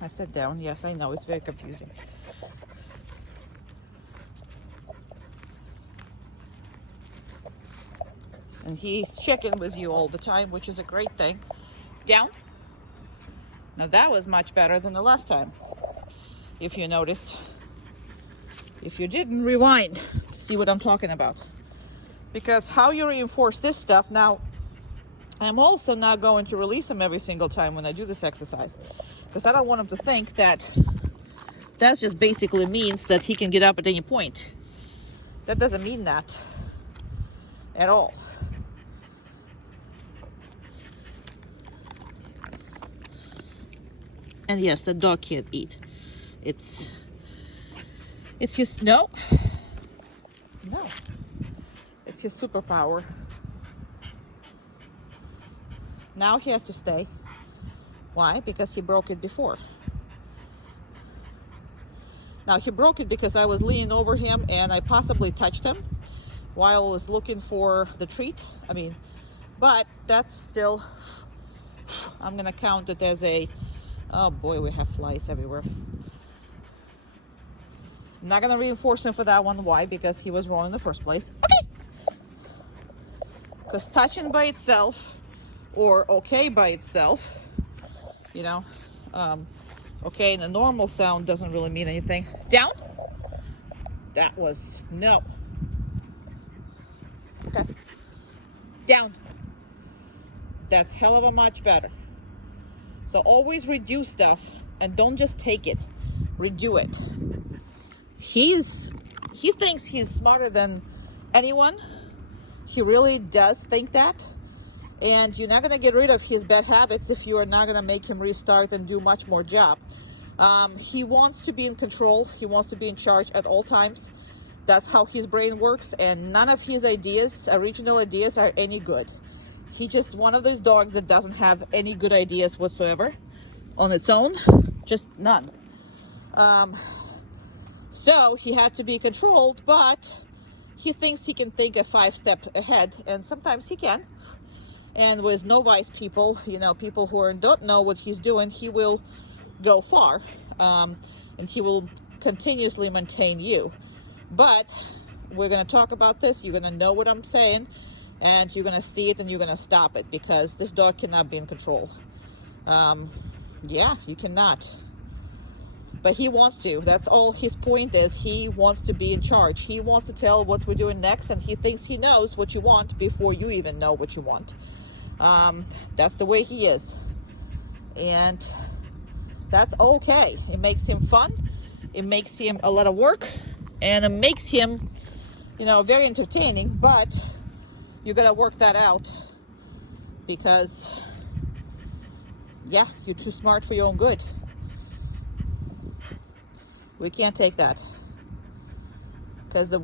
I said down. Yes, I know. It's very confusing. And he's checking with you all the time, which is a great thing. Down. Now that was much better than the last time, if you noticed. If you didn't, rewind to see what I'm talking about. Because how you reinforce this stuff, now I'm also not going to release him every single time when I do this exercise. Because I don't want him to think that just basically means that he can get up at any point. That doesn't mean that at all. And yes, the dog can't eat. It's his, no. It's his superpower. Now he has to stay. Why? Because he broke it before. Now he broke it because I was leaning over him and I possibly touched him while I was looking for the treat. But that's still, I'm gonna count it as a, oh boy, we have flies everywhere. I'm not gonna reinforce him for that one. Why? Because he was wrong in the first place. Okay. Because touching by itself, or okay by itself, you know, okay, and the normal sound doesn't really mean anything. Down. That was no. Okay. Down. That's hell of a much better. So always redo stuff and don't just take it. Redo it. He thinks he's smarter than anyone. He really does think that. And you're not going to get rid of his bad habits if you are not going to make him restart and do much more job. He wants to be in control. He wants to be in charge at all times. That's how his brain works, and none of his ideas, original ideas, are any good. He's just one of those dogs that doesn't have any good ideas whatsoever on its own. Just none. So he had to be controlled, but he thinks he can think a 5 steps ahead, and sometimes he can. And with novice people, you know, people who don't know what he's doing, he will go far, and he will continuously maintain you. But we're going to talk about this. You're going to know what I'm saying, and you're going to see it, and you're going to stop it, because this dog cannot be in control. Yeah, you cannot. But he wants to. That's all his point is. He wants to be in charge. He wants to tell what we're doing next, and he thinks he knows what you want before you even know what you want. That's the way he is, and that's okay. It makes him fun, it makes him a lot of work, and it makes him, you know, very entertaining. But you gotta work that out, because yeah, you're too smart for your own good. We can't take that, because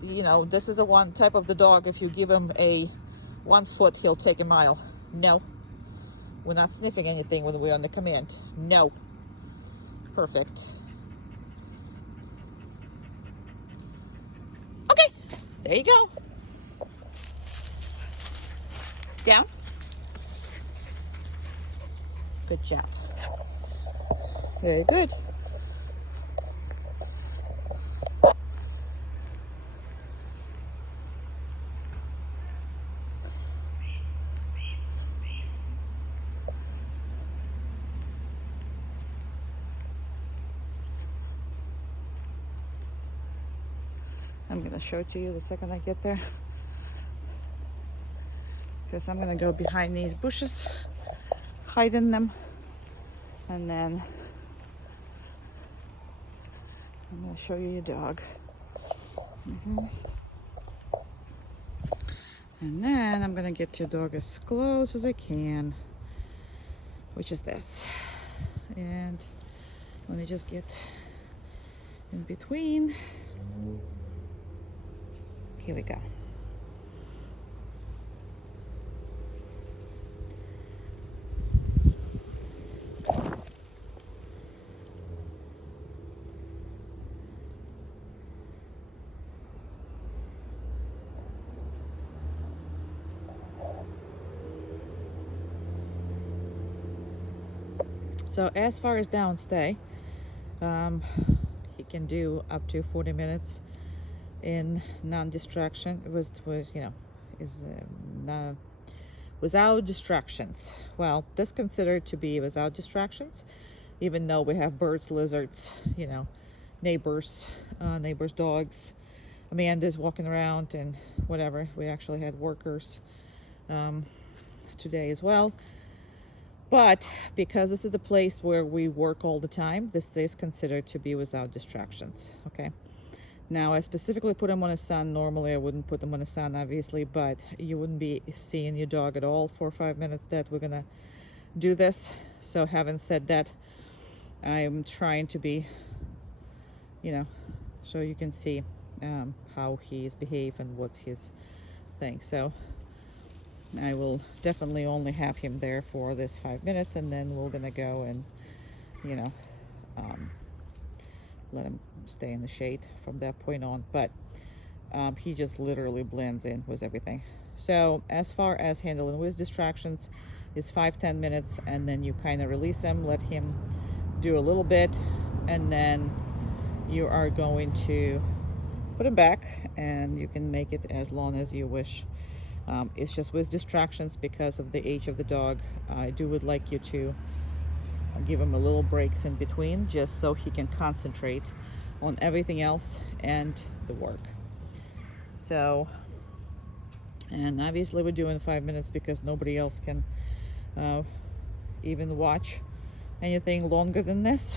you know, this is a one type of the dog. If you give him a 1 foot, he'll take a mile. No, we're not sniffing anything when we're on the command. No. Perfect. Okay, there you go. Down. Good job. Very good. I'm going to show it to you the second I get there, because I'm going to go behind these bushes, hide in them, and then I'm going to show you your dog. And then I'm going to get your dog as close as I can, which is this. And let me just get in between. Here we go. So as far as downstay, he can do up to 40 minutes in non-distraction. It was you know, without distractions. Well, this considered to be without distractions, even though we have birds, lizards, you know, neighbors dogs, Amanda's walking around and whatever. We actually had workers today as well. But because this is a place where we work all the time, this is considered to be without distractions. Okay. Now, I specifically put them on a sun. Normally, I wouldn't put them on a sun, obviously, but you wouldn't be seeing your dog at all for 5 minutes that we're gonna do this. So having said that, I'm trying to be, you know, so you can see how he's behaved and what's his thing. So I will definitely only have him there for this 5 minutes, and then we're gonna go and, you know, let him stay in the shade from that point on. But he just literally blends in with everything. So as far as handling with distractions is 5-10 minutes, and then you kind of release him, let him do a little bit, and then you are going to put him back, and you can make it as long as you wish. It's just with distractions, because of the age of the dog, I would like you to give him a little breaks in between, just so he can concentrate on everything else and the work. So, and obviously we're doing 5 minutes because nobody else can even watch anything longer than this.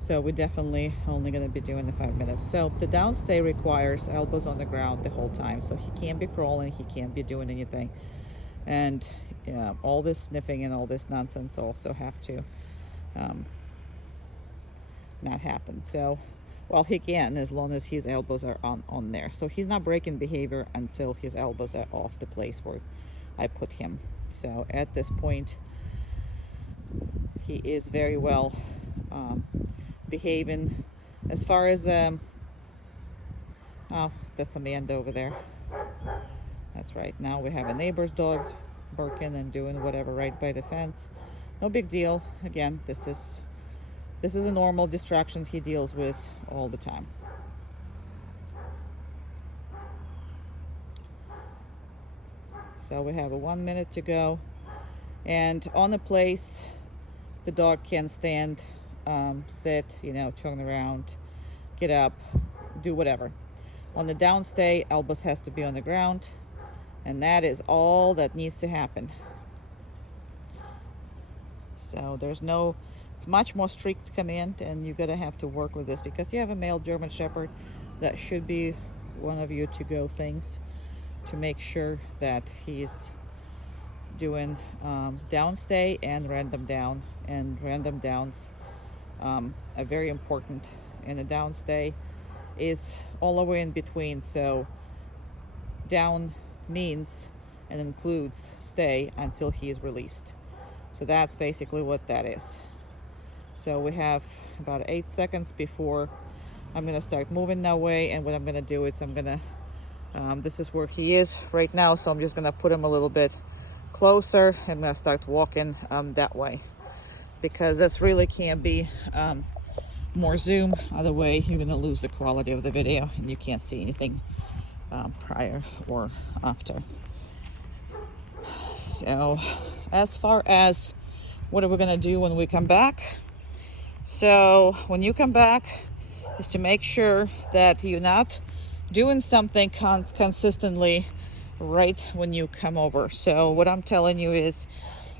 So we're definitely only going to be doing the 5 minutes. So the downstay requires elbows on the ground the whole time, so he can't be crawling, he can't be doing anything. And all this sniffing and all this nonsense also have to not happen. So, well, he can, as long as his elbows are on there. So he's not breaking behavior until his elbows are off the place where I put him. So at this point, he is very well behaving. As far as oh, that's Amanda over there. That's right. Now we have a neighbor's dogs barking and doing whatever right by the fence. No big deal. Again, this is a normal distraction he deals with all the time. So we have a 1 minute to go, and on the place the dog can stand, sit, turn around, get up, do whatever. On the downstay, elbows has to be on the ground, and that is all that needs to happen. So it's much more strict command, and you're gonna have to work with this because you have a male German Shepherd. That should be one of your to-go things, to make sure that he's doing downstay and random down. And random downs are very important, and a downstay is all the way in between. So down means and includes stay until he is released. So that's basically what that is. So we have about 8 seconds before I'm gonna start moving that way, and what I'm gonna do is I'm gonna this is where he is right now, so I'm just gonna put him a little bit closer. I'm gonna start walking that way, because this really can't be more zoom. Other way you're gonna lose the quality of the video and you can't see anything prior or after. So as far as what are we gonna do when we come back, so when you come back is to make sure that you're not doing something consistently right when you come over. So what I'm telling you is,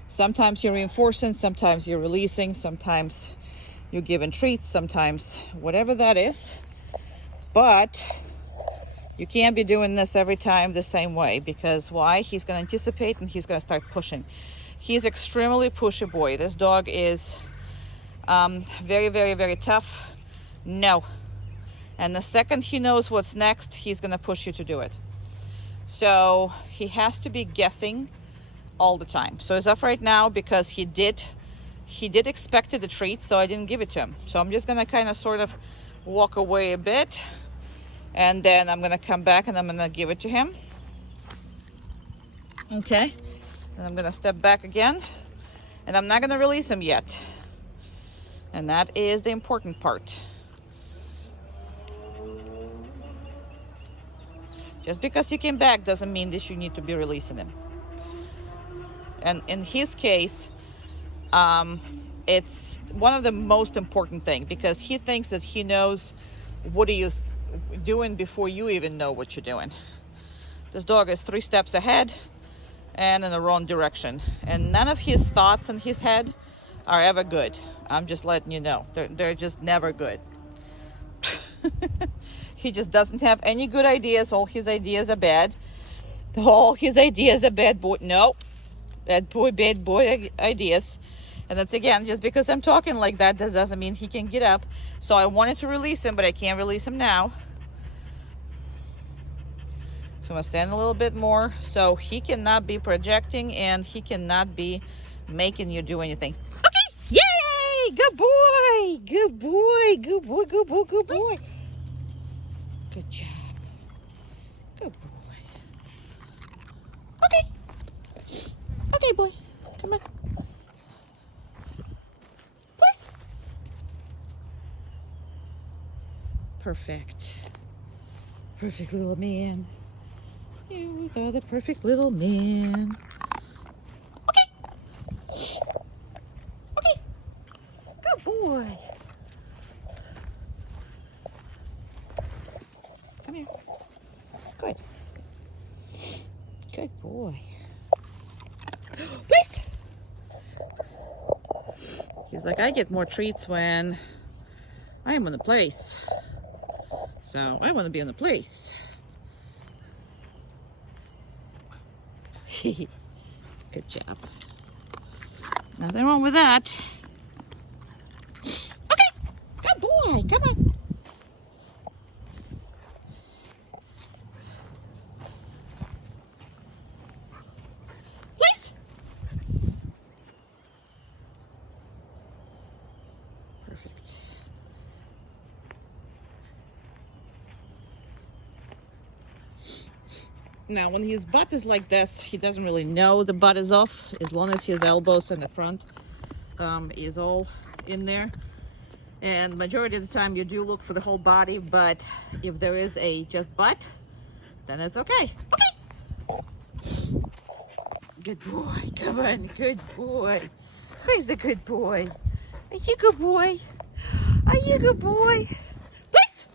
sometimes you're reinforcing, sometimes you're releasing, sometimes you're giving treats, sometimes whatever that is. But you can't be doing this every time the same way, because why? He's going to anticipate and he's going to start pushing. He's extremely pushy boy. This dog is very, very, very tough. No. And the second he knows what's next, he's going to push you to do it. So he has to be guessing all the time. So as of right now, because he did expect the treat, so I didn't give it to him. So I'm just going to kind of sort of walk away a bit, and then I'm going to come back and I'm going to give it to him. Okay. And I'm going to step back again, and I'm not going to release him yet. And that is the important part. Just because you came back doesn't mean that you need to be releasing him. And in his case, it's one of the most important things, because he thinks that he knows what are you doing before you even know what you're doing. This dog is 3 steps ahead and in the wrong direction, and none of his thoughts in his head are ever good. I'm just letting you know, they're just never good. He just doesn't have any good ideas. All his ideas are bad. All his ideas are bad boy. No, bad boy ideas. And that's, again, just because I'm talking like that doesn't mean he can get up. So I wanted to release him, but I can't release him now. So I'm gonna stand a little bit more, so he cannot be projecting and he cannot be making you do anything. Okay, yay! Good boy, good boy, good boy, good boy, good boy. Good job. Good boy. Okay. Okay, boy. Come on. Please. Perfect. Perfect little man. You are the perfect little man. Okay. Okay. Good boy. Come here. Good. Good boy. Please. He's like, I get more treats when I am on the place. So I want to be on the place. Good job. Nothing wrong with that. Okay. Good boy. Come on. Please. Perfect. Now, when his butt is like this, he doesn't really know the butt is off, as long as his elbows in the front is all in there. And majority of the time you do look for the whole body, but if there is a just butt, then it's okay. Okay. Good boy. Come on, good boy. Who's the good boy? Are you good boy? Are you good boy? Please.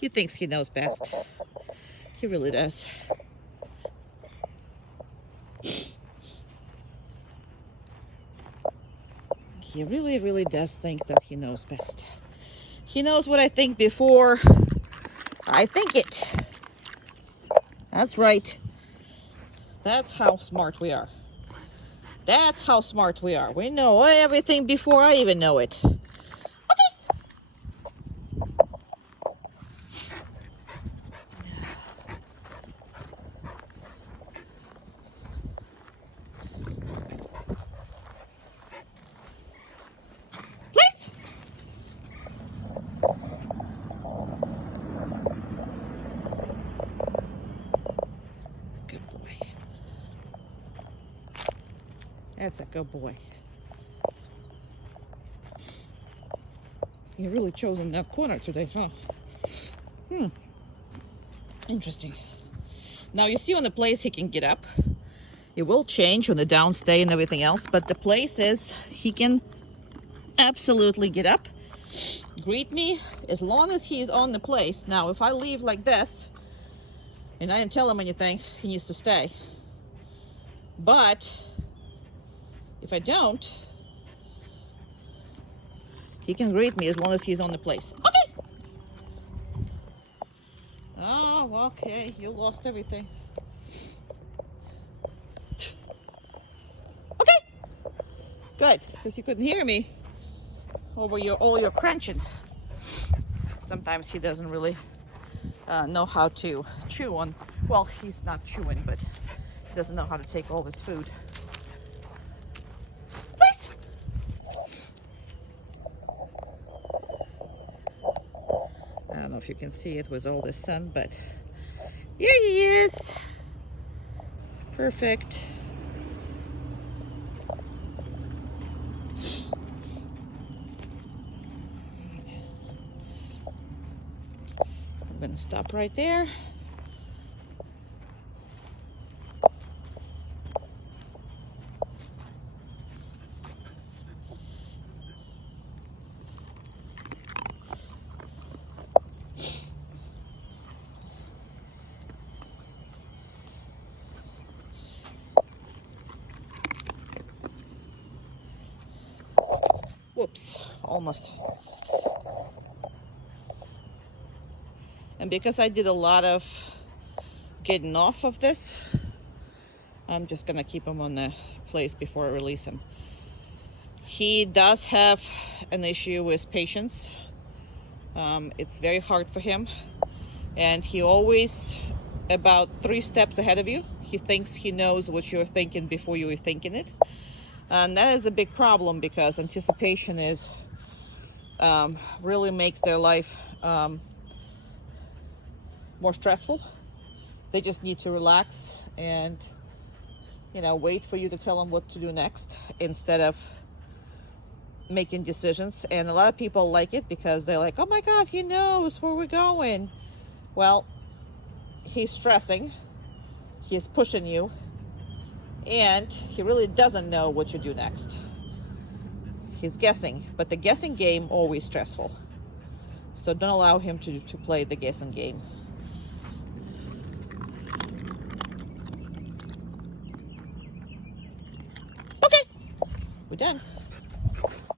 He thinks he knows best. He really does. He really, really does think that he knows best. He knows what I think before I think it. That's right. That's how smart we are. That's how smart we are. We know everything before I even know it. That's a good boy. You really chosen that corner today, huh? Interesting. Now you see on the place he can get up. It will change on the downstay and everything else, but the place is he can absolutely get up, greet me, as long as he is on the place. Now if I leave like this and I didn't tell him anything, he needs to stay. But if I don't, he can greet me as long as he's on the place. Okay. Oh, okay. You lost everything. Okay. Good, because you couldn't hear me over all your crunching. Sometimes he doesn't really know how to chew on. Well, he's not chewing, but he doesn't know how to take all his food. I don't know if you can see it with all the sun, but here he is. Perfect. I'm gonna stop right there. Whoops, almost. And because I did a lot of getting off of this, I'm just gonna keep him on the place before I release him. He does have an issue with patience. It's very hard for him, and he always about 3 steps ahead of you. He thinks he knows what you're thinking before you were thinking it. And that is a big problem, because anticipation is really makes their life more stressful. They just need to relax and, you know, wait for you to tell them what to do next instead of making decisions. And a lot of people like it because they're like, oh my God, he knows where we're going. Well, he's stressing, he's pushing you, and he really doesn't know what you do next. He's guessing, but the guessing game always stressful. So don't allow him to play the guessing game. Okay, we're done.